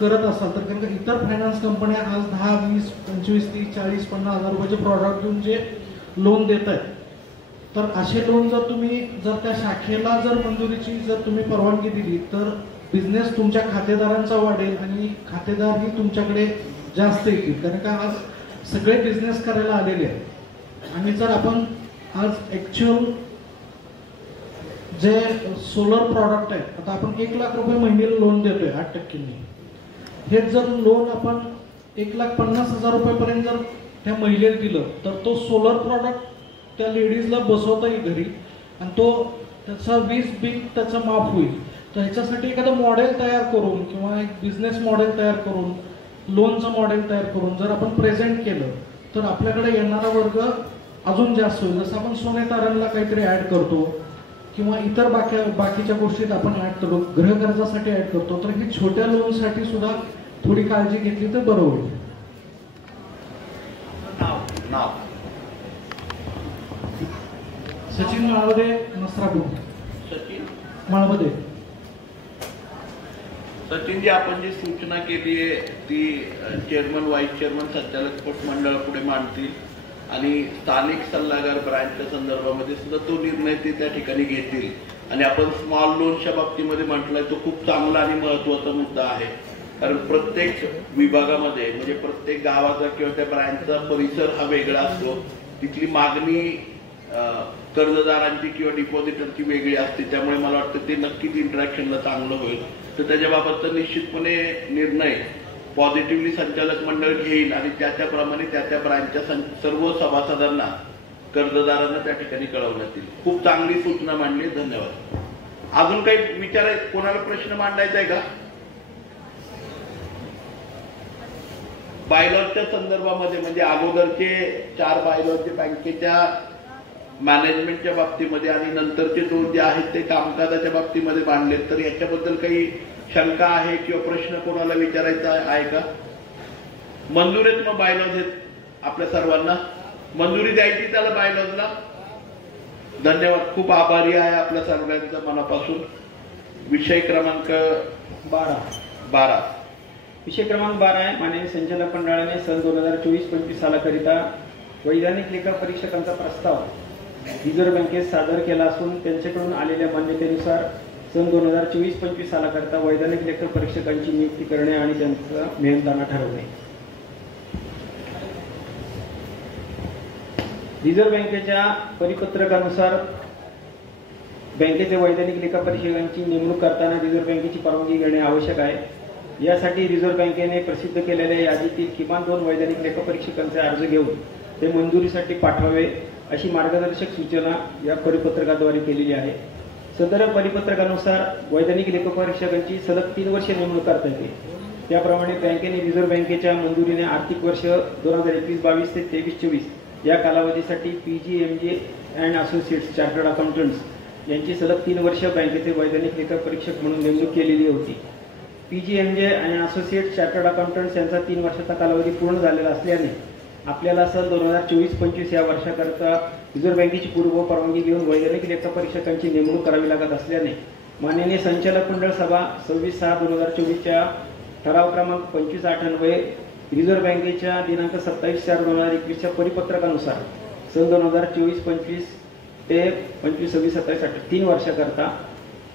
करत असाल तर, कारण इतर फायनान्स कंपन्या आज 10, 20, 25, 30, 40, 50,000 रुपयाचे प्रॉडक्ट घेऊन जे लोन देत आहेत, तर असे लोन जर तुम्ही जर त्या शाखेला जर मंजुरीची जर तुम्ही परवानगी दिली तर बिझनेस तुमच्या खातेदारांचा वाढेल आणि खातेदारही तुमच्याकडे जास्त येतील. कारण का आज सगळे बिझनेस करायला आलेले आहेत. आणि जर आपण आज ऍक्च्युअल जे सोलर प्रॉडक्ट आहे, आता आपण 1 लाख रुपये महिन्याला लोन देतोय 8%. हे जर लोन आपण 1,50,000 रुपयेपर्यंत जर त्या महिलेला दिलं तर तो सोलर प्रॉडक्ट त्या लेडीजला बसवता येईल घरी आणि तो त्याचा 20 बिल त्याचा माफ होईल. तर ह्याच्यासाठी एखादं मॉडेल तयार करून किंवा एक बिझनेस मॉडेल तयार करून, लोनचं मॉडेल तयार करून जर आपण प्रेझेंट केलं तर आपल्याकडे येणारा वर्ग अजून जास्त होईल. जसं आपण सोने तारणला काहीतरी ऍड करतो किंवा इतर बाकीच्या गोष्टीत आपण ऍड करतो, गृहकर्जासाठी ऍड करतो, तर ही छोट्या लोनसाठी सुद्धा थोडी काळजी घेतली तर बरं होईल. सचिन माळवदे, नसरापूर. सचिन माळवदे. सचिनजी, आपण जी सूचना केली आहे ती चेअरमन, व्हाईस चेअरमन, संचालक पट मंडळ पुढे मांडतील आणि स्थानिक सल्लागार ब्रँचच्या संदर्भामध्ये सुद्धा तो निर्णय ते त्या ठिकाणी घेतील. आणि आपण स्मॉल लोनच्या बाबतीमध्ये म्हटलंय तो खूप चांगला आणि महत्वाचा मुद्दा आहे. कारण प्रत्येक विभागामध्ये म्हणजे प्रत्येक गावाचा किंवा त्या ब्रँचचा परिसर हा वेगळा असतो. तिथली मागणी कर्जदारांची किंवा डिपॉझिटरची वेगळी असते. त्यामुळे मला वाटतं ते नक्कीच इंटरॅक्शनला चांगलं होईल. तर त्याच्याबाबतचा निश्चितपणे निर्णय पॉझिटिव्हली संचालक मंडळ घेईल आणि त्याप्रमाणे त्या ब्रँचच्या सर्व सभासदांना, कर्जदारांना त्या ठिकाणी कळवण्यात येईल. खूप चांगली सूचना मांडली, धन्यवाद. अजून काही विचारायचं, कोणाला प्रश्न मांडायचा आहे का? बायलॉजच्या संदर्भामध्ये म्हणजे अगोदरचे 4 बायलॉज जे बँकेच्या मॅनेजमेंटच्या बाबतीमध्ये आणि नंतरचे 2 जे आहेत ते कामकाजाच्या बाबतीमध्ये मांडलेत, तर याच्याबद्दल काही शंका आहे किंवा प्रश्न कोणाला विचारायचा आहे का? मंजुरी आहेत मग बायलॉज आहेत आपल्या सर्वांना? मंजुरी द्यायची त्याला बायलॉजला? धन्यवाद, खूप आभारी आहे आपल्या सर्वांचा मनापासून. विषय क्रमांक 12. विषय क्रमांक 12 आहे. माननीय संचालक मंडळाने सन 2024-25 सालाकरिता वैधानिक लेखा परीक्षकांचा प्रस्ताव रिझर्व्ह बँकेत सादर केला असून त्यांच्याकडून आलेल्या मान्यतेनुसार सन 2024-25 सालाकरिता वैधानिक लेखा परीक्षकांची नियुक्ती करणे आणि त्यांचा मेहनताना ठरवणे. रिझर्व्ह बँकेच्या परिपत्रकानुसार बँकेचे वैधानिक लेखा परीक्षकांची नेमणूक करताना रिझर्व्ह बँकेची परवानगी घेणे आवश्यक आहे. यासाठी रिझर्व्ह बँकेने प्रसिद्ध केलेल्या यादीतील किमान 2 वैधानिक लेखा परीक्षकांचे अर्ज घेऊन ते मंजुरीसाठी पाठवावे अशी मार्गदर्शक सूचना या परिपत्रकाद्वारे केलेली आहे. सदर परिपत्रकानुसार वैधानिक लेखा परीक्षकांची सलग 3 वर्षे नेमणूक करता येते. त्याप्रमाणे बँकेने रिझर्व्ह बँकेच्या मंजुरीने आर्थिक वर्ष 2021-22 ते 23-24 या कालावधीसाठी PGMJ and associates chartered accountants यांची सलग 3 वर्ष बँकेचे वैधानिक लेखा परीक्षक म्हणून नेमणूक केलेली होती. PGMJ and associates chartered accountants यांचा 3 वर्षाचा कालावधी पूर्ण झालेला असल्याने आपल्याला सन 2024-25 या वर्षाकरता रिझर्व्ह बँकेची पूर्व परवानगी घेऊन वैधानिक लेखा परीक्षकांची नेमणूक करावी लागत असल्याने माननीय संचालक मंडळ सभा 26/6/2024 ठराव क्रमांक 25/8 अन्वये रिझर्व्ह बँकेच्या दिनांक 27/4/2021 परिपत्रकानुसार सन 2024-25 ते 25-26-27 3 वर्षाकरता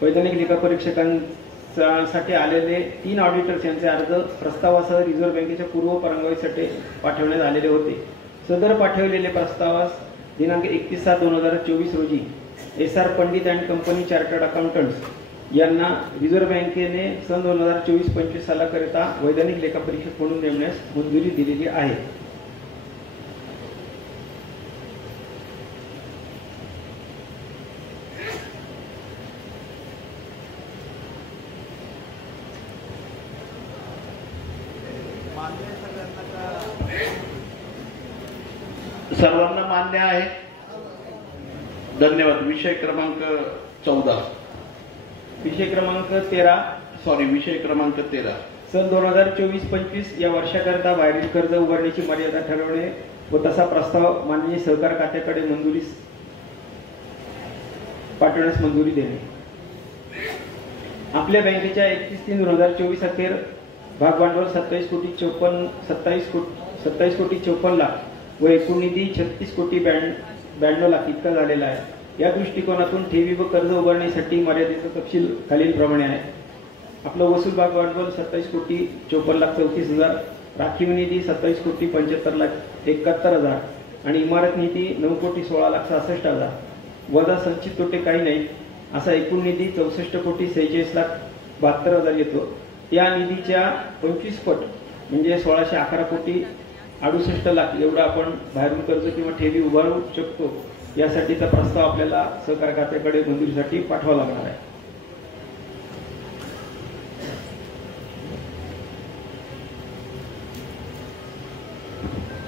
वैधानिक लेखा परीक्षकांसाठी आलेले 3 ऑडिटर्स यांचे अर्ज प्रस्तावासह रिझर्व्ह बँकेच्या पूर्व परवानगीसाठी पाठवण्यात आलेले होते. सदर पाठवलेले प्रस्तावास दिनांक 31/7/2024 रोजी SR Pandit and company chartered accountants यांना रिझर्व्ह बँकेने सन 2024-25 सालाकरिता वैधानिक लेखा परीक्षक म्हणून नेमण्यास मंजुरी दिलेली आहे. सर्वांना मान्य आहे? धन्यवाद. विषय क्रमांक 14. विषय क्रमांक 13. विषय क्रमांक 13. सन 2024-25 या वर्षाकरता बाहेरील कर्ज उभारण्याची मर्यादा ठरवणे व तसा प्रस्ताव माननीय सहकार खात्याकडे पाठवण्यास मंजुरी देणे. आपल्या बँकेच्या 31/3/2024 अखेर भागभांडवल 27 कोटी 54 लाख व एकूण निधी 36 कोटी 92 लाख इतका झालेला आहे. या दृष्टिकोनातून ठेवी व कर्ज उभारण्यासाठी मर्यादेचा तपशील खालीलप्रमाणे आहे. आपलं वसूल भागभांडवल 27 कोटी 54 लाख 34,000, राखीव निधी 27 कोटी 75 लाख 71,000 आणि इमारत निधी 9 कोटी 16 लाख 66,000 वजा संचित तोटे काही नाही असा एकूण निधी 64 कोटी 46 लाख 72,000 येतो. त्या निधीच्या 25 पट म्हणजे 1611 कोटी 68 लाख एवढं आपण बाहेरून कर्ज किंवा ठेवी उभारू शकतो. यासाठीचा प्रस्ताव आपल्याला सहकार खात्याकडे मंजुरीसाठी पाठवावा लागणार आहे.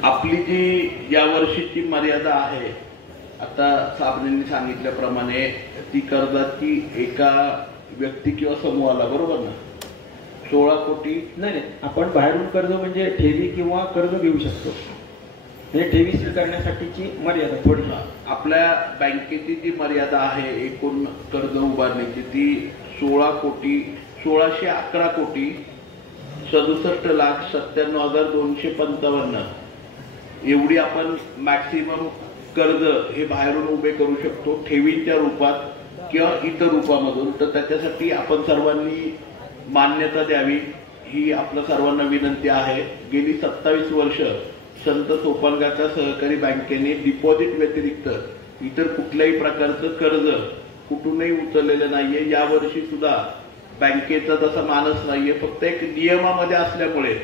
आपली जी या वर्षीची मर्यादा आहे, आता साबणेंनी सांगितल्याप्रमाणे ती कर्जाची एका व्यक्ती किंवा समूहाला, बरोबर ना, 16 कोटी नाही, आपण बाहेरून कर्ज म्हणजे ठेवी किंवा कर्ज घेऊ शकतो. हे ठेवी स्वीकारण्यासाठीची मर्यादा थोडी. आपल्या बँकेची जी मर्यादा आहे एकूण कर्ज उभारण्याची ती 1611 कोटी 67 लाख 97,255 एवढी आपण मॅक्सिमम कर्ज हे बाहेरून उभे करू शकतो ठेवींच्या रूपात किंवा इतर रूपामधून. तर त्याच्यासाठी आपण सर्वांनी मान्यता द्यावी ही आपल्या सर्वांना विनंती आहे. गेली 27 वर्ष संत सोपानगाच्या सहकारी बँकेने डिपॉझिट व्यतिरिक्त इतर कुठल्याही प्रकारचं कर्ज कुठूनही उचललेलं नाहीये. यावर्षी सुद्धा बँकेचा तसा मानस नाहीये. फक्त एक नियमामध्ये असल्यामुळे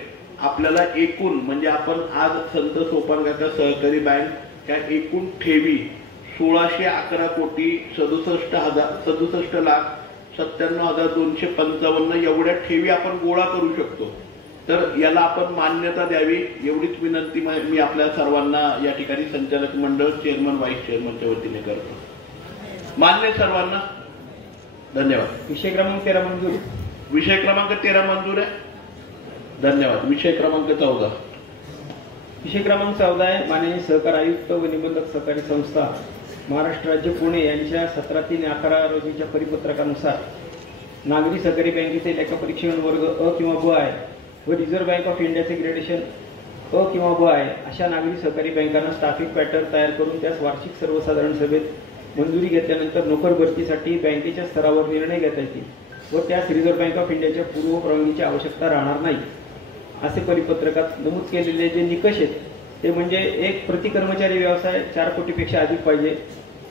आपल्याला एकूण म्हणजे आपण आज संत सोपानगाच्या सहकारी बँक त्या एकूण ठेवी 1611 कोटी 67 लाख 97,255 एवढ्या ठेवी आपण गोळा करू शकतो. तर याला आपण मान्यता द्यावी एवढीच विनंती मी आपल्या सर्वांना या ठिकाणी संचालक मंडळ चेअरमन व्हाईस चेअरमनच्या वतीने करतो. मान्य सर्वांना? धन्यवाद. विषय क्रमांक 13 मंजूर. विषय क्रमांक 13 मंजूर आहे. धन्यवाद. विषय क्रमांक 14. विषय क्रमांक 14 आहे. माननीय सहकार आयुक्त व निबंधक सहकारी संस्था महाराष्ट्र राज्य पुणे यांच्या 17/3/11 रोजीच्या परिपत्रकानुसार नागरी सहकारी बँकेचे लेखापरीक्षण वर्ग अ किंवा ब आहे व रिझर्व्ह बँक ऑफ इंडियाचे ग्रेडेशन अ किंवा ब आहे अशा नागरी सहकारी बँकांना स्टाफिंग पॅटर्न तयार करून त्यास वार्षिक सर्वसाधारण सभेत मंजुरी घेतल्यानंतर नोकर भरतीसाठी बँकेच्या स्तरावर निर्णय घेता येतील व त्यास रिझर्व्ह बँक ऑफ इंडियाच्या पूर्व परवानगीची आवश्यकता राहणार नाही असे परिपत्रकात नमूद केलेले जे निकष आहेत ते म्हणजे एक प्रति कर्मचारी व्यवसाय 4 कोटीपेक्षा अधिक पाहिजे.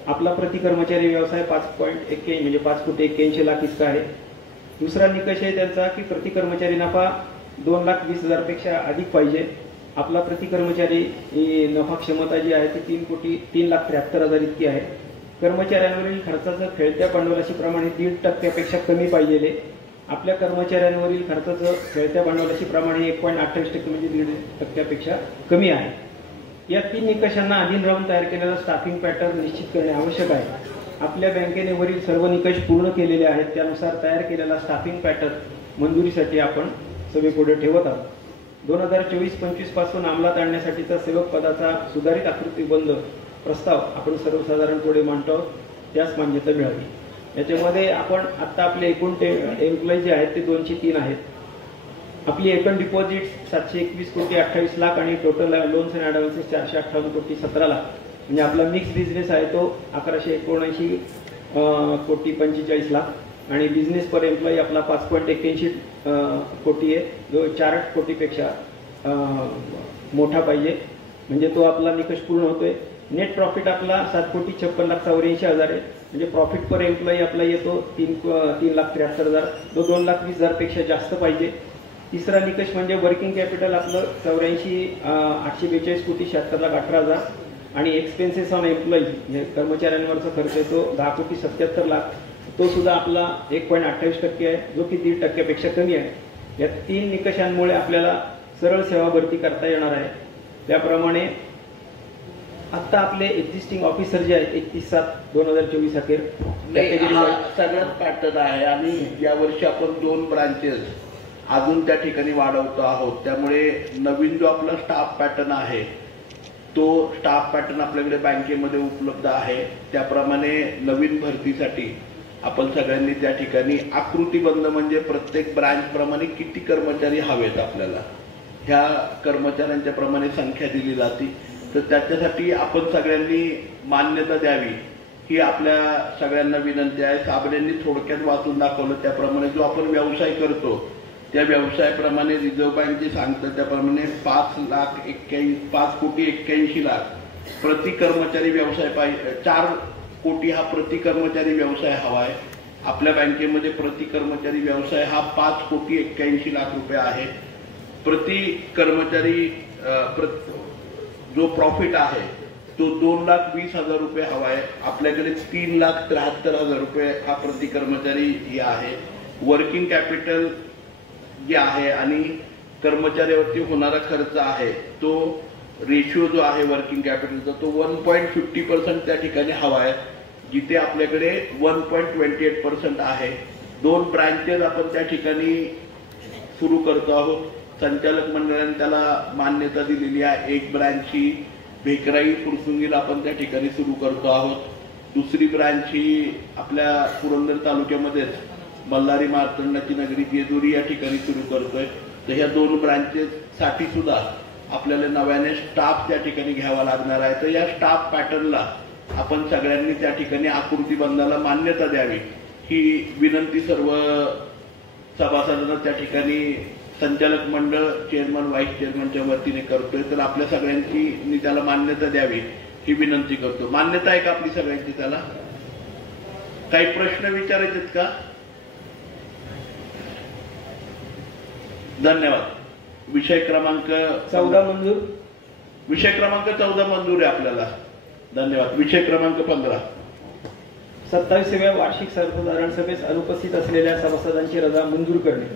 आपला प्रति कर्मचारी व्यवसाय 5.81 म्हणजे 5 कोटी 81 लाख इतका आहे. दुसरा निकष आहे त्यांचा की प्रति कर्मचारी नफा 2,20,000 पेक्षा अधिक पाहिजे. आपला प्रति कर्मचारी नफा क्षमता जी आहे ती 3,73,000 इतकी आहे. कर्मचाऱ्यांवरील खर्चाचं खेळत्या भांडवलाशी प्रमाणे 1.5% कमी पाहिजे. आपल्या कर्मचाऱ्यांवरील खर्चाचं खेळत्या भांडवलाशी प्रमाणे 1.28% म्हणजे 1.5% कमी आहे. या 3 निकषांना अधीन राहून तयार केलेला स्टाफिंग पॅटर्न निश्चित करणे आवश्यक आहे. आपल्या बँकेने वरील सर्व निकष पूर्ण केलेले आहेत. त्यानुसार तयार केलेला स्टाफिंग पॅटर्न मंजुरीसाठी आपण सभेपुढे ठेवत आहोत. 2024-25 पासून अंमलात आणण्यासाठीचा सेवक पदाचा सुधारित आकृतीबंध प्रस्ताव आपण सर्वसाधारण पुढे मांडतो आहोत. त्यास मान्यता मिळावी. याच्यामध्ये आपण आता आपले एकूण एम्प्लॉई जे आहेत ते 203 आहेत. आपली एकूण डिपॉझिट 721 कोटी 28 लाख आणि टोटल लोन्स अँड ॲडव्हान्सेस 458 कोटी 17 लाख म्हणजे आपला मिक्स बिझनेस आहे तो 1179 कोटी 45 लाख आणि बिझनेस पर एम्प्लॉई आपला 5.81 कोटी आहे जो 4 कोटीपेक्षा मोठा पाहिजे म्हणजे तो आपला निकष पूर्ण होतोय. नेट प्रॉफिट आपला 7 कोटी 56 लाख 84,000 आहे म्हणजे प्रॉफिट पर एम्प्लॉई आपला येतो 3,73,000 तो 2,20,000 पेक्षा जास्त पाहिजे. तिसरा निकष म्हणजे वर्किंग कॅपिटल आपलं 84,842 कोटी 76 लाख 18,000 आणि एक्सपेन्सेस ऑन एम्प्लॉई म्हणजे कर्मचाऱ्यांवरचा खर्च येतो 10 कोटी 77 लाख तो सुद्धा आपला 1.28% आहे जो की 1.5% पेक्षा कमी आहे. या 3 निकषांमुळे आपल्याला सरळ सेवा भरती करता येणार आहे। त्याप्रमाणे आता आपले एक्झिस्टिंग ऑफिसर जे आहेत 31/7/2024 अखेर सगळ्यात पॅटर्न आहे आणि यावर्षी आपण 2 ब्रांचेस अजून त्या ठिकाणी वाढवतो आहोत। त्यामुळे नवीन जो आपला स्टाफ पॅटर्न आहे तो स्टाफ पॅटर्न आपल्याकडे बँकेमध्ये उपलब्ध आहे। त्याप्रमाणे नवीन भरतीसाठी आपण सगळ्यांनी त्या ठिकाणी आकृतीबंध म्हणजे प्रत्येक ब्रांच प्रमाणे किती कर्मचारी हवेत आपल्याला ह्या कर्मचाऱ्यांच्या प्रमाणे संख्या दिली जाते। तर त्याच्यासाठी आपण सगळ्यांनी मान्यता द्यावी ही आपल्या सगळ्यांना विनंती आहे। साबळेंनी थोडक्यात वाचून दाखवलं त्याप्रमाणे जो आपण व्यवसाय करतो त्या व्यवसायाप्रमाणे रिझर्व्ह बँक जे सांगतं त्याप्रमाणे 5 कोटी 81 लाख प्रति कर्मचारी व्यवसाय पाहिजे। 4 कोटी हा प्रति कर्मचारी व्यवसाय हवा आहे। आपल्या बँकेमध्ये प्रति कर्मचारी व्यवसाय हा 5 कोटी 81 लाख रुपये आहे। प्रति कर्मचारी जो प्रॉफिट आहे तो 2,20,000 रुपये हवा आहे। आपल्याकडे 3,73,000 रुपये हा प्रति कर्मचारी आहे। वर्किंग कॅपिटल जे आहे आणि कर्मचाऱ्यावरती होणारा खर्च आहे तो रेशिओ जो आहे वर्किंग कॅपिटलचा तो 1.50% त्या ठिकाणी हवा आहे, जिथे आपल्याकडे 1.28% आहे। 2 ब्रांचेस आपण त्या ठिकाणी सुरू करतो आहोत। संचालक मंडळाने त्याला मान्यता दिलेली आहे। 1 ब्रांच ही भेकराई फुरसुंगीला आपण त्या ठिकाणी सुरू करतो आहोत। दुसरी ब्रांच ही आपल्या पुरंदर तालुक्यामध्येच मल्हारी मार्तंडाची नगरी जेजुरी या ठिकाणी सुरू करतोय। तर ह्या 2 ब्रांचेस साठी सुद्धा आपल्याला नव्याने स्टाफ त्या ठिकाणी घ्यावा लागणार आहे। तर या स्टाफ पॅटर्नला आपण सगळ्यांनी त्या ठिकाणी आकृतीबंधाला मान्यता द्यावी ही विनंती सर्व सभासदांना त्या ठिकाणी संचालक मंडळ चेअरमन व्हाईस चेअरमनच्या वतीने करतोय। तर आपल्या सगळ्यांची त्याला मान्यता द्यावी ही विनंती करतो। मान्यता आहे का आपली सगळ्यांची? त्याला काही प्रश्न विचारायचे का? धन्यवाद। विषय क्रमांक 14 मंजूर। विषय क्रमांक 14 मंजूर आहे आपल्याला। धन्यवाद। विषय क्रमांक 15 27व्या वार्षिक सर्वसाधारण सभेस अनुपस्थित असलेल्या सभासदांची रजा मंजूर करणे।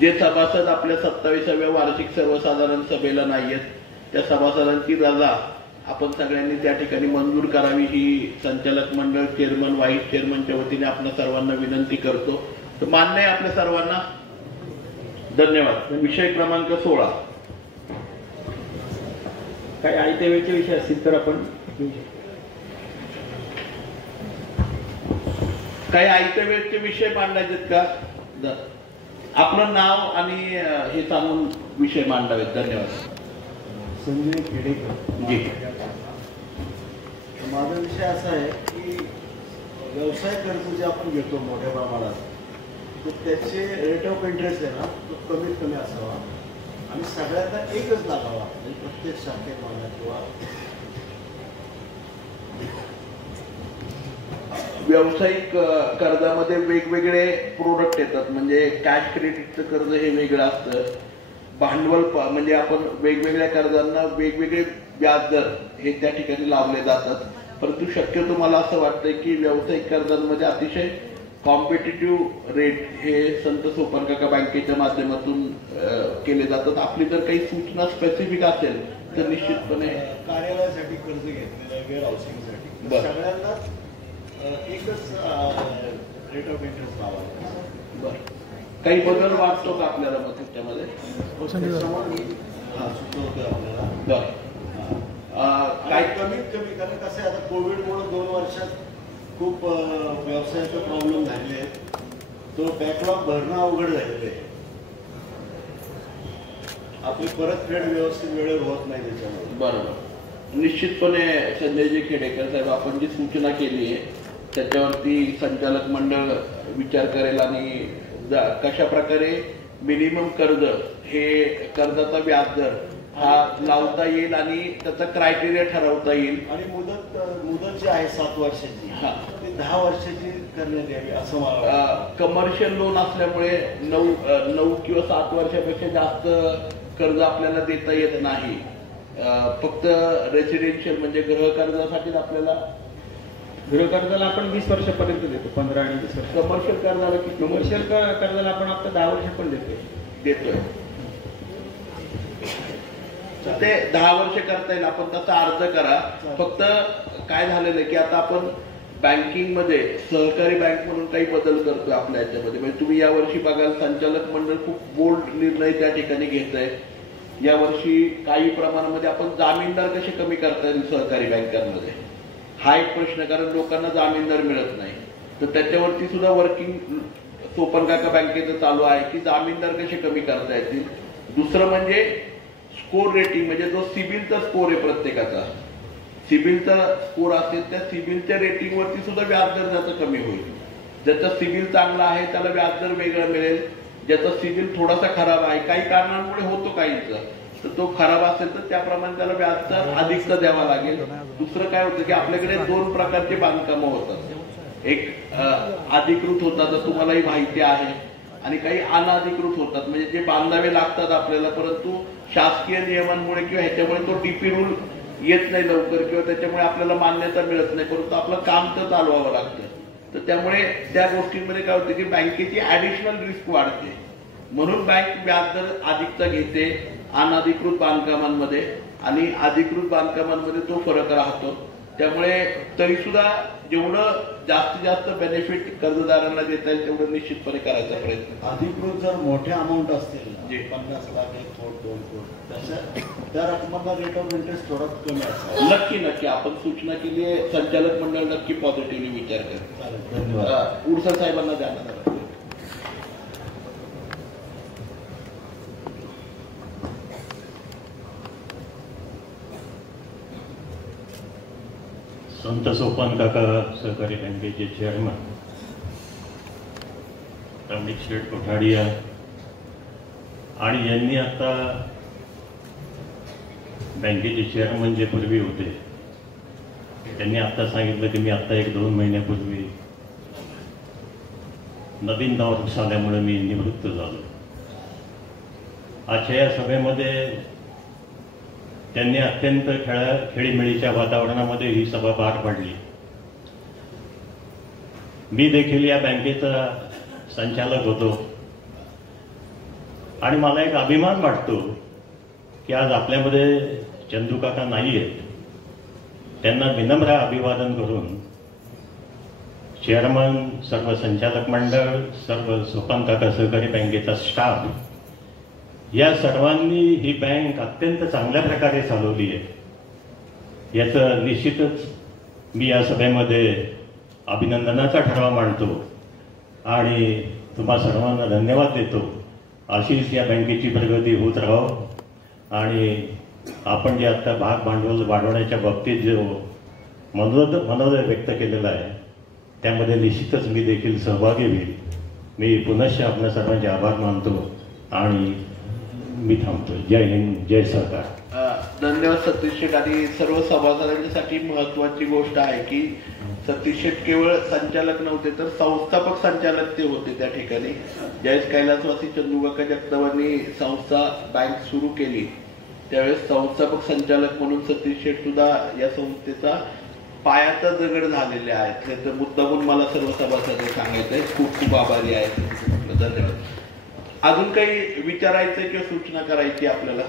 जे सभासद आपल्या 27व्या वार्षिक सर्वसाधारण सभेला नाहीयेत त्या सभासदांची रजा आपण सगळ्यांनी त्या ठिकाणी मंजूर करावी ही संचालक मंडळ चेअरमन व्हाईस चेअरमनच्या वतीने आपल्या सर्वांना विनंती करतो। तर मान्य आहे आपल्या सर्वांना? धन्यवाद। विषय क्रमांक 16 काही आयत्या वेळचे विषय असतील तर आपण घेऊ शकतो। काही आयत्या वेळचे विषय मांडायचे का? आपलं नाव आणि हे सांगून विषय मांडावेत। धन्यवाद। संजय खेडेकर जी। माझा विषय असा आहे की व्यवसाय कर्ज जे आपण घेतो मोठ्या प्रमाणात तर त्याचे रेट ऑफ इंटरेस्ट आहे ना तो कमीत कमी असावा आणि सगळ्यांना एकच लागावा म्हणजे प्रत्येक शाखेत म्हणा किंवा व्यावसायिक कर्जामध्ये वेगवेगळे प्रोडक्ट येतात। म्हणजे कॅश क्रेडिटचं कर्ज हे वेगळं असतं। भांडवल म्हणजे आपण वेगवेगळ्या कर्जांना वेगवेगळे व्याजदर हे त्या ठिकाणी लावले जातात। परंतु शक्यतो मला असं वाटतंय की व्यावसायिक कर्जांमध्ये अतिशय कॉम्पिटिटिव्ह रेट हे संत सोपानकाका बँकेच्या माध्यमातून केले जातात। आपली जर काही सूचना स्पेसिफिक असेल तर निश्चितपणे कार्यालयासाठी कर्ज घेतलेलं आहे वेअर हाऊसिंगसाठी सगळ्यांना एकच रेट ऑफ इंटरेस्ट लावावा। बरं काही बदल वाटतो का आपल्याला मग त्याच्यामध्ये? सुचवतोय आपल्याला। बरं काय कमीत कमी कारण कसं आहे आता कोविडमुळे 2 वर्षात खूप व्यवसायाचे प्रॉब्लेम झालेले आहेत। तो बॅकलॉग भरणं अवघड झालेलं आहे। आपली परतफेड व्यवस्थित वेळेवर होत नाही त्याच्यामुळे। बरोबर। निश्चितपणे संजयजी खेडेकर साहेब आपण जी सूचना केली आहे त्याच्यावरती संचालक मंडळ विचार करेल आणि कशा प्रकारे मिनिमम कर्ज हे कर्जाचा व्याजदर हा लावता येईल आणि त्याचा क्रायटेरिया ठरवता येईल आणि मुदत जी आहे 7 वर्षाची ती 10 वर्षाची करण्यात यावी असं मला। कमर्शियल लोन असल्यामुळे 9 किंवा 7 वर्षापेक्षा जास्त कर्ज आपल्याला देता येत नाही। फक्त रेसिडेन्शियल म्हणजे गृहकर्जासाठी आपल्याला गृहकर्जाला आपण 20 वर्षापर्यंत देतो, 15 आणि 20 वर्ष। कमर्शियल कर्जाला किती? कमर्शियल कर्जाला आपण आता 10 वर्ष पण देतो। देतोय. तर ते 10 वर्ष करता येईल. आपण तसा अर्ज करा. फक्त काय झालेलं आहे की आता आपण बँकिंग मध्ये सहकारी बँक म्हणून काही बदल करतोय आपल्या याच्यामध्ये. म्हणजे तुम्ही यावर्षी बघाल संचालक मंडळ खूप बोल्ड निर्णय त्या ठिकाणी घेत आहे. यावर्षी काही प्रमाणामध्ये आपण जामीनदार कसे कमी करता येईल सहकारी बँकांमध्ये, हा एक प्रश्न. कारण लोकांना जामीनदार मिळत नाही. तर त्याच्यावरती सुद्धा वर्किंग सोपन काका बँकेचं चालू आहे की जामीनदार कसे कमी करता येतील. दुसरं म्हणजे स्कोर रेटिंग, म्हणजे जो सिबिलचा स्कोर आहे प्रत्येकाचा, सिबिलचा स्कोर असेल त्या सिबिलच्या रेटिंगवरती सुद्धा व्याजदर त्याचा कमी होईल. ज्याचा सिबिल चांगला आहे त्याला व्याजदर वेगळं मिळेल. ज्याचा सिबिल थोडासा खराब आहे, काही कारणांमुळे होतो काहींचा, तर तो खराब असेल तर त्याप्रमाणे त्याला व्याजदर अधिकचा द्यावा लागेल. दुसरं काय होतं की आपल्याकडे 2 प्रकारचे बांधकामं होतात. एक अधिकृत होतात, तुम्हालाही माहिती आहे, आणि काही अनधिकृत होतात. म्हणजे जे बांधावे लागतात आपल्याला, परंतु शासकीय नियमांमुळे किंवा ह्याच्यामुळे तो डीपी रूल येत नाही लवकर, किंवा त्याच्यामुळे आपल्याला मान्यता मिळत नाही, परंतु आपलं काम तर चालवावं लागतं. तर त्यामुळे त्या गोष्टींमध्ये काय होतं की बँकेची ऍडिशनल रिस्क वाढते. म्हणून बँक व्याजदर अधिकचा घेते अनधिकृत बांधकामांमध्ये, आणि अधिकृत बांधकामांमध्ये तो फरक राहतो. त्यामुळे तरी सुद्धा जेवढं जास्तीत जास्त बेनिफिट कर्जदारांना देता येईल तेवढं निश्चितपणे करायचा प्रयत्न. अधिकृत जर मोठ्या अमाऊंट असतील, 50 लाख, 1 कोटी, 2 कोटी, तसं त्या रकमांना रेट ऑफ इंटरेस्ट थोडा कमी असेल. नक्की आपण सूचना केली आहे. संचालक मंडळ नक्की पॉझिटिव्हली विचार करेल. धन्यवाद. उडसा साहेबांना द्या. संत सोपान काका सहकारी बँकेचे चेअरमन रमेश शेठ कोठाडिया, आणि यांनी आता बँकेचे चेअरमन जे पूर्वी होते त्यांनी आता सांगितलं की मी आता 1-2 महिन्यापूर्वी नवीन नाव आल्यामुळे मी निवृत्त झालो. आजच्या या सभेमध्ये त्यांनी अत्यंत खेळीमेळीच्या वातावरणामध्ये ही सभा पार पाडली. मी देखील या बँकेचा संचालक होतो, आणि मला एक अभिमान वाटतो की आज आपल्यामध्ये चंदू काका नाही आहेत. त्यांना विनम्र अभिवादन करून चेअरमन, सर्व संचालक मंडळ, सर्व सोपान काका सहकारी बँकेचा स्टाफ, या सर्वांनी ही बँक अत्यंत चांगल्या प्रकारे चालवली आहे. याचं निश्चितच मी या सभेमध्ये अभिनंदनाचा ठराव मांडतो आणि तुम्हा सर्वांना धन्यवाद देतो. अशीच या बँकेची प्रगती होत राहो, आणि आपण जे आता भाग भांडवल वाढवण्याच्या बाबतीत जो मनोदय व्यक्त केलेला आहे त्यामध्ये निश्चितच मी देखील सहभागी होईल. मी पुनश्च आपल्या सर्वांचे आभार मानतो आणि मी थांबतो. जय हिंद, जय सरकार. धन्यवाद सतीश शेठ. आणि सर्व सभासदांसाठी महत्वाची गोष्ट आहे की सतीश शेठ केवळ संचालक नव्हते तर संस्थापक संचालक ते होते. त्या ठिकाणी ज्यावेळेस कैलासवासी चंदूकाका जगतापांनी संस्था बँक सुरू केली त्यावेळेस संस्थापक संचालक म्हणून सतीश शेठ सुद्धा या संस्थेचा पायाचा दगड झालेले आहेत. त्याचा मुद्दामून मला सर्व सभासदांना सांगायचं आहे. खूप खूप आभारी आहे. धन्यवाद. अजून काही विचारायचं किंवा सूचना करायची आपल्याला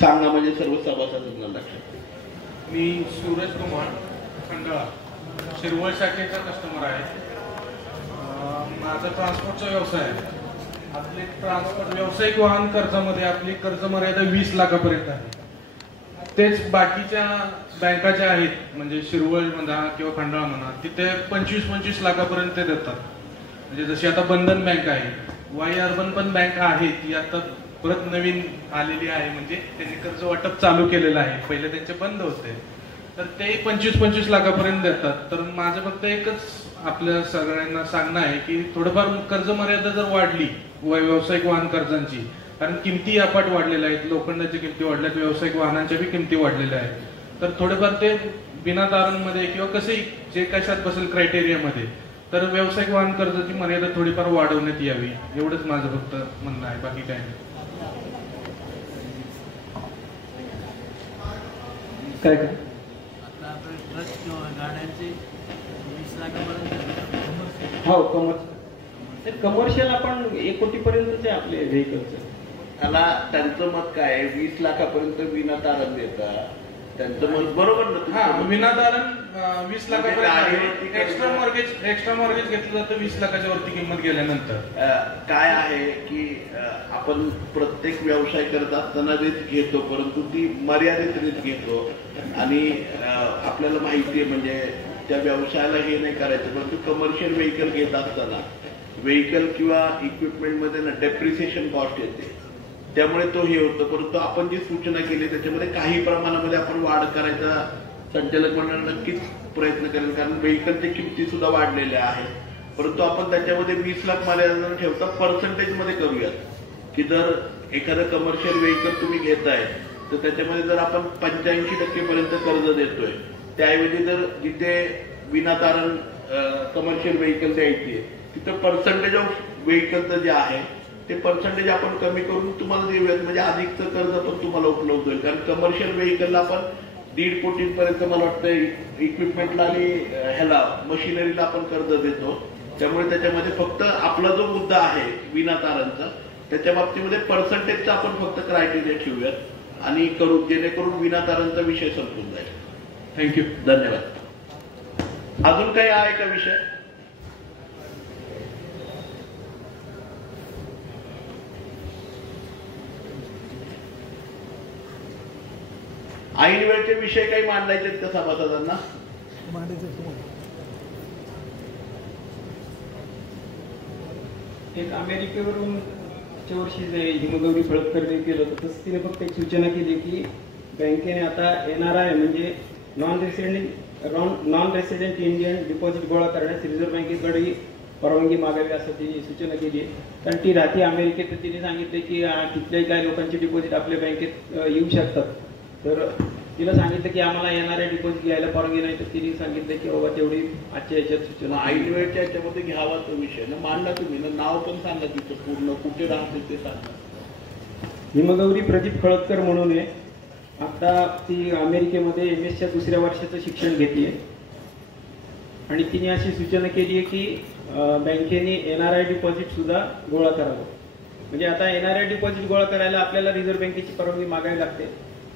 सांगा, म्हणजे सर्व सभासदांना लक्षात. मी सूरज कुमार खंडाळा, शिरवळ शाखेचा कस्टमर आहे. माझा ट्रान्सपोर्टचा व्यवसाय आहे. आपली ट्रान्सपोर्ट व्यावसायिक वाहन कर्जामध्ये आपली कर्ज मर्यादा 20 लाखापर्यंत आहे. तेच बाकीच्या बँकाच्या आहेत, म्हणजे शिरवळ म्हणा किंवा खंडाळा म्हणा, तिथे 25-25 लाखापर्यंत ते देतात. म्हणजे जशी आता बंधन बँक आहे, वाई अर्बन पण बँक आहे, ती आता परत नवीन आलेली आहे. म्हणजे त्यांनी कर्ज वाटप चालू केलेलं आहे. पहिले त्यांचे बंद होते, तर ते 25-25 लाखापर्यंत देतात. तर माझं फक्त एकच आपल्या सगळ्यांना सांगणं आहे की थोडंफार कर्ज मर्यादा जर वाढली व्यावसायिक वाहन कर्जांची, कारण किमती अपाट वाढलेल्या आहेत, लोखंडाच्या किमती वाढल्यात, व्यावसायिक वाहनांच्या बी किमती वाढलेल्या आहेत. तर थोडेफार ते बिना तारणमध्ये किंवा कसंही जे कशात बसेल क्रायटेरियामध्ये, तर व्यावसायिक वाहन कर्जाची मर्यादा थोडीफार वाढवण्यात यावी, एवढंच माझं फक्त म्हणणं आहे. बाकी काय नाही. काय गाड्यांचे 20 लाखापर्यंत हो कमर्स कमर्शियल आपण 1 कोटीपर्यंतचे आपले व्हेकल्स. त्याला त्यांचं मत काय आहे, 20 लाखापर्यंत विना तारण देतात. त्यांचं मत बरोबर ना. विना तारण 20 लाखापर्यंत एक्स्ट्रा मॉर्गेज घेतलं जातं 20 लाखाच्या वरती किंमत गेल्यानंतर. काय आहे की आपण प्रत्येक व्यवसाय करत असताना रिस्क घेतो, परंतु ती मर्यादित रिस्क घेतो. आणि आपल्याला माहिती आहे म्हणजे त्या व्यवसायाला हे नाही करायचं, परंतु कमर्शियल व्हेकल घेत असताना व्हेकल किंवा इक्विपमेंटमध्ये ना डेप्रिसिएशन कॉस्ट येते, त्यामुळे तो हे होतं. परंतु आपण जी सूचना केली त्याच्यामध्ये काही प्रमाणामध्ये आपण वाढ करायचा संचालक मंडळ नक्कीच प्रयत्न करेल, कारण व्हेकलच्या किमती सुद्धा वाढलेल्या आहेत. परंतु आपण त्याच्यामध्ये 20 लाख मर्यादा न ठेवता पर्सेंटेज मध्ये करूयात, की जर एखादं कमर्शियल व्हेकल तुम्ही घेताय तर त्याच्यामध्ये जर आपण 85% पर्यंत कर्ज देतोय, त्याऐवजी जर जिथे विनातारण कमर्शियल व्हेकल द्यायची तिथं पर्सेंटेज ऑफ व्हेकलचं जे आहे ते पर्सेंटेज आपण कमी करून तुम्हाला देऊयात, म्हणजे अधिकचं कर्ज पण तुम्हाला उपलब्ध होईल. कारण कमर्शियल व्हेकलला आपण 1.5 कोटींपर्यंत मला वाटतं इक्विपमेंटला आणि ह्याला मशिनरीला आपण कर्ज देतो. त्यामुळे त्याच्यामध्ये फक्त आपला जो मुद्दा आहे विनातारणचा त्याच्या बाबतीमध्ये पर्सेंटेजचा आपण फक्त क्रायटेरिया ठेवूयात आणि करू, जेणेकरून विनातारणचा विषय संपून जाईल. थँक्यू, धन्यवाद. अजून काही आहे का विषय? ऐन वेळचे विषय काही मांडायचे का सभासदांना? एक अमेरिकेवरून वर्षी जे हिमगौरी फळदकरने केलं होतं तसं तिने फक्त एक सूचना केली की बँकेने आता NRI म्हणजे नॉन रेसिडेंट इंडियन डिपॉझिट गोळा करण्यास रिझर्व्ह बँकेकडे परवानगी मागावी असं ती सूचना केली आहे. कारण ती राहते अमेरिकेत, तर तिने सांगितले की तिथल्याही काही लोकांची डिपॉझिट आपल्या बँकेत येऊ शकतात. तर तिला सांगितलं की आम्हाला NRI डिपॉझिट घ्यायला परवानगी नाही, तर तिने सांगितलं की बाबा तेवढी आजच्या याच्यात सूचना ऐन वेळच्या याच्यामध्ये घ्यावा तो विषय ना, मांडला तुम्ही ना, नाव पण सांगा तिथं पूर्ण, कुठे राहते ते सांगा. हिमगौरी प्रदीप खळदकर म्हणून आहे. आता ती अमेरिकेमध्ये MS च्या 2ऱ्या वर्षाचं शिक्षण घेते आणि तिने अशी सूचना केली आहे की बँकेने NRI डिपॉझिट सुद्धा गोळा करावं. म्हणजे आता NRI डिपॉझिट गोळा करायला आपल्याला रिझर्व्ह बँकेची परवानगी मागावी लागते.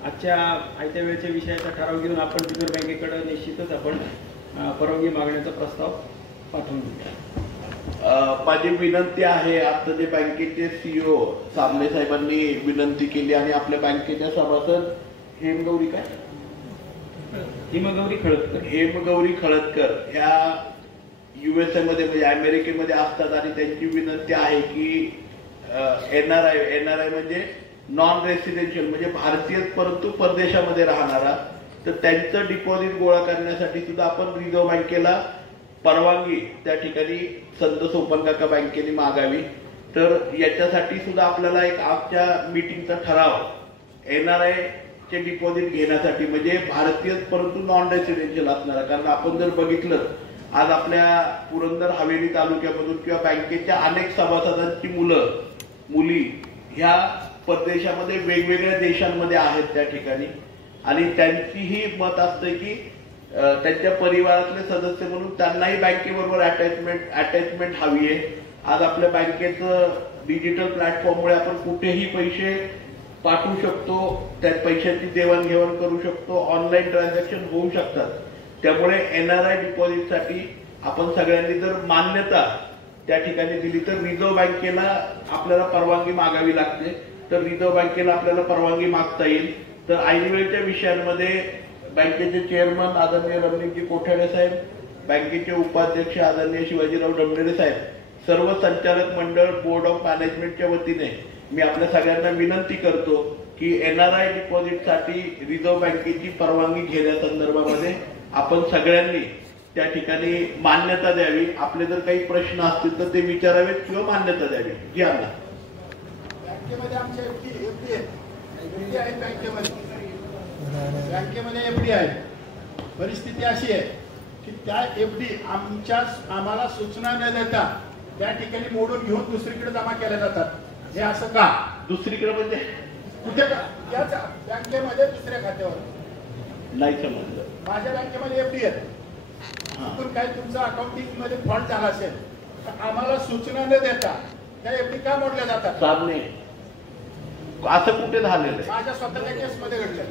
आजच्या आयत्या वेळेच्या विषयाचा ठराव घेऊन आपण रिझर्व्ह बँकेकडे निश्चितच आपण परवानगी मागण्याचा प्रस्ताव पाठवून देऊ. माझी विनंती आहे, आता जे बँकेचे CEO सामने साहेबांनी विनंती केली आणि आपल्या बँकेच्या सभासद हेमगौरी खळदकर ह्या USA मध्ये म्हणजे अमेरिकेमध्ये असतात आणि त्यांची विनंती आहे की NRI म्हणजे नॉन रेसिडेन्शियल म्हणजे भारतीय परंतु परदेशामध्ये राहणारा, तर त्यांचं डिपॉझिट गोळा करण्यासाठी सुद्धा आपण रिझर्व्ह बँकेला परवानगी त्या ठिकाणी संत सोपन काका बँकेने मागावी. तर याच्यासाठी सुद्धा आपल्याला एक आजच्या मीटिंगचा ठराव NRI चे डिपॉझिट घेण्यासाठी म्हणजे भारतीय परंतु नॉन रेसिडेन्शियल असणारा, कारण आपण जर बघितलं आज आपल्या पुरंदर हवेली तालुक्यामधून किंवा बँकेच्या अनेक सभासदांची मुली ह्या परदेशामध्ये वेगवेगळ्या देशांमध्ये आहेत त्या ठिकाणी, आणि त्यांचीही मत असते की त्यांच्या परिवारातले सदस्य म्हणून त्यांनाही बँकेबरोबर अटॅचमेंट हवी आहे. आज आपल्या बँकेचं डिजिटल प्लॅटफॉर्ममुळे आपण कुठेही पैसे पाठवू शकतो, त्या पैशाची देवाणघेवाण करू शकतो, ऑनलाईन ट्रान्झॅक्शन होऊ शकतात. त्यामुळे NRI डिपॉझिटसाठी आपण सगळ्यांनी जर मान्यता त्या ठिकाणी दिली तर रिझर्व्ह बँकेला आपल्याला परवानगी मागावी लागते. तर रिझर्व्ह बँकेला आपल्याला परवानगी मागता येईल. तर ऐनवेळच्या विषयांमध्ये बँकेचे चेअरमन आदरणीय रमणीकजी कोठाडे साहेब, बँकेचे उपाध्यक्ष आदरणीय शिवाजीराव डमलेरे साहेब, सर्व संचालक मंडळ बोर्ड ऑफ मॅनेजमेंटच्या वतीने मी आपल्या सगळ्यांना विनंती करतो की NRI डिपॉझिटसाठी रिझर्व्ह बँकेची परवानगी घेण्यासंदर्भामध्ये आपण सगळ्यांनी त्या ठिकाणी मान्यता द्यावी. आपले जर काही प्रश्न असतील तर ते विचारावेत किंवा मान्यता द्यावी. घ्या ना. बँकेमध्ये आमच्या एफडी आहे, बँकेमध्ये एफडी आहे. परिस्थिती अशी आहे की त्या एफडी आम्हाला सूचना न देता त्या ठिकाणी मोडून घेऊन दुसरीकडे जमा केल्या जातात. हे असं का? दुसरीकडे म्हणजे कुठे? याच बँकेमध्ये दुसऱ्या खात्यावर नाही समजलं. माझ्या बँकेमध्ये एफडी आहे, काय तुमचं अकाउंटिंग मध्ये फॉल्ट झाला असेल आम्हाला सूचना न देता त्या एफडी का मोडल्या जातात? सामने असं कुठे झालेलं आहे? माझ्या स्वतःच्या केसमध्ये घडलं.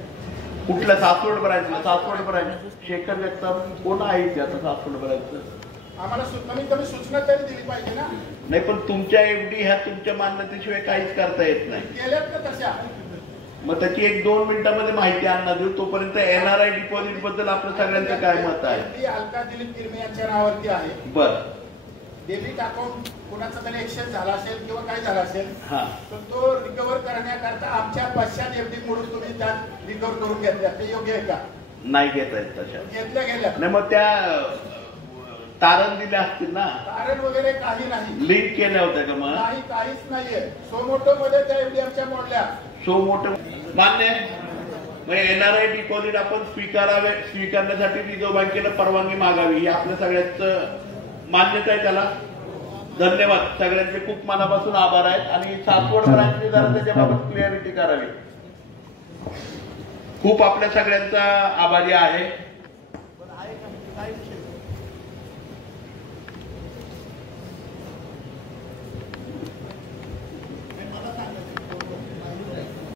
कुठल्या सासवड ब्रांचला? सासवड ब्रांच शेखर जगताप कोण आहे ते आता सासवड ब्रांचचं? आम्हाला कमीत कमी सूचना तरी दिली पाहिजे ना. नाही, पण तुमच्या एफडी ह्या तुमच्या मान्यतेशिवाय काहीच करता येत नाही. केल्यात ना तशा. मग त्याची 1-2 मिनिटांमध्ये माहिती आणणार देऊ. तोपर्यंत एनआरआय डिपॉझिट बद्दल आपलं सगळ्यांचं काय मत आहे? ती अलका दिलीप किरमे यांच्या नावावरती आहे. बर, डेबिट अकाउंट कोणाचा तरी एक्सचेंज झाला असेल किंवा काय झाला असेल हा, तर तो रिकव्हर करण्याकरता आमच्या पश्चात एफडी मोडून तुम्ही त्यात रिकव्हर करून घेतल्या, ते योग्य आहे का? नाही घेता येत तशा. घेतल्या गेल्या नाही, मग त्या तारण दिल्या असतील ना? कारण वगैरे काही नाही. लिंक केल्या होत्या का? मग नाही, काहीच नाहीये. सोमोटो मध्ये त्या एफडी आमच्या मोडल्या. सो मोठं मान्य आहे. मग एनआरआय डिपॉझिट आपण स्वीकारण्यासाठी रिझर्व्ह बँकेला परवानगी मागावी, ही आपल्या सगळ्याच मान्यता आहे त्याला. धन्यवाद. सगळ्यांचे खूप मनापासून आभार आहेत आणि सासवड ब्रांचने जरा त्याच्याबाबत क्लिअरिटी करावी. खूप आपल्या सगळ्यांचा आभारी आहे.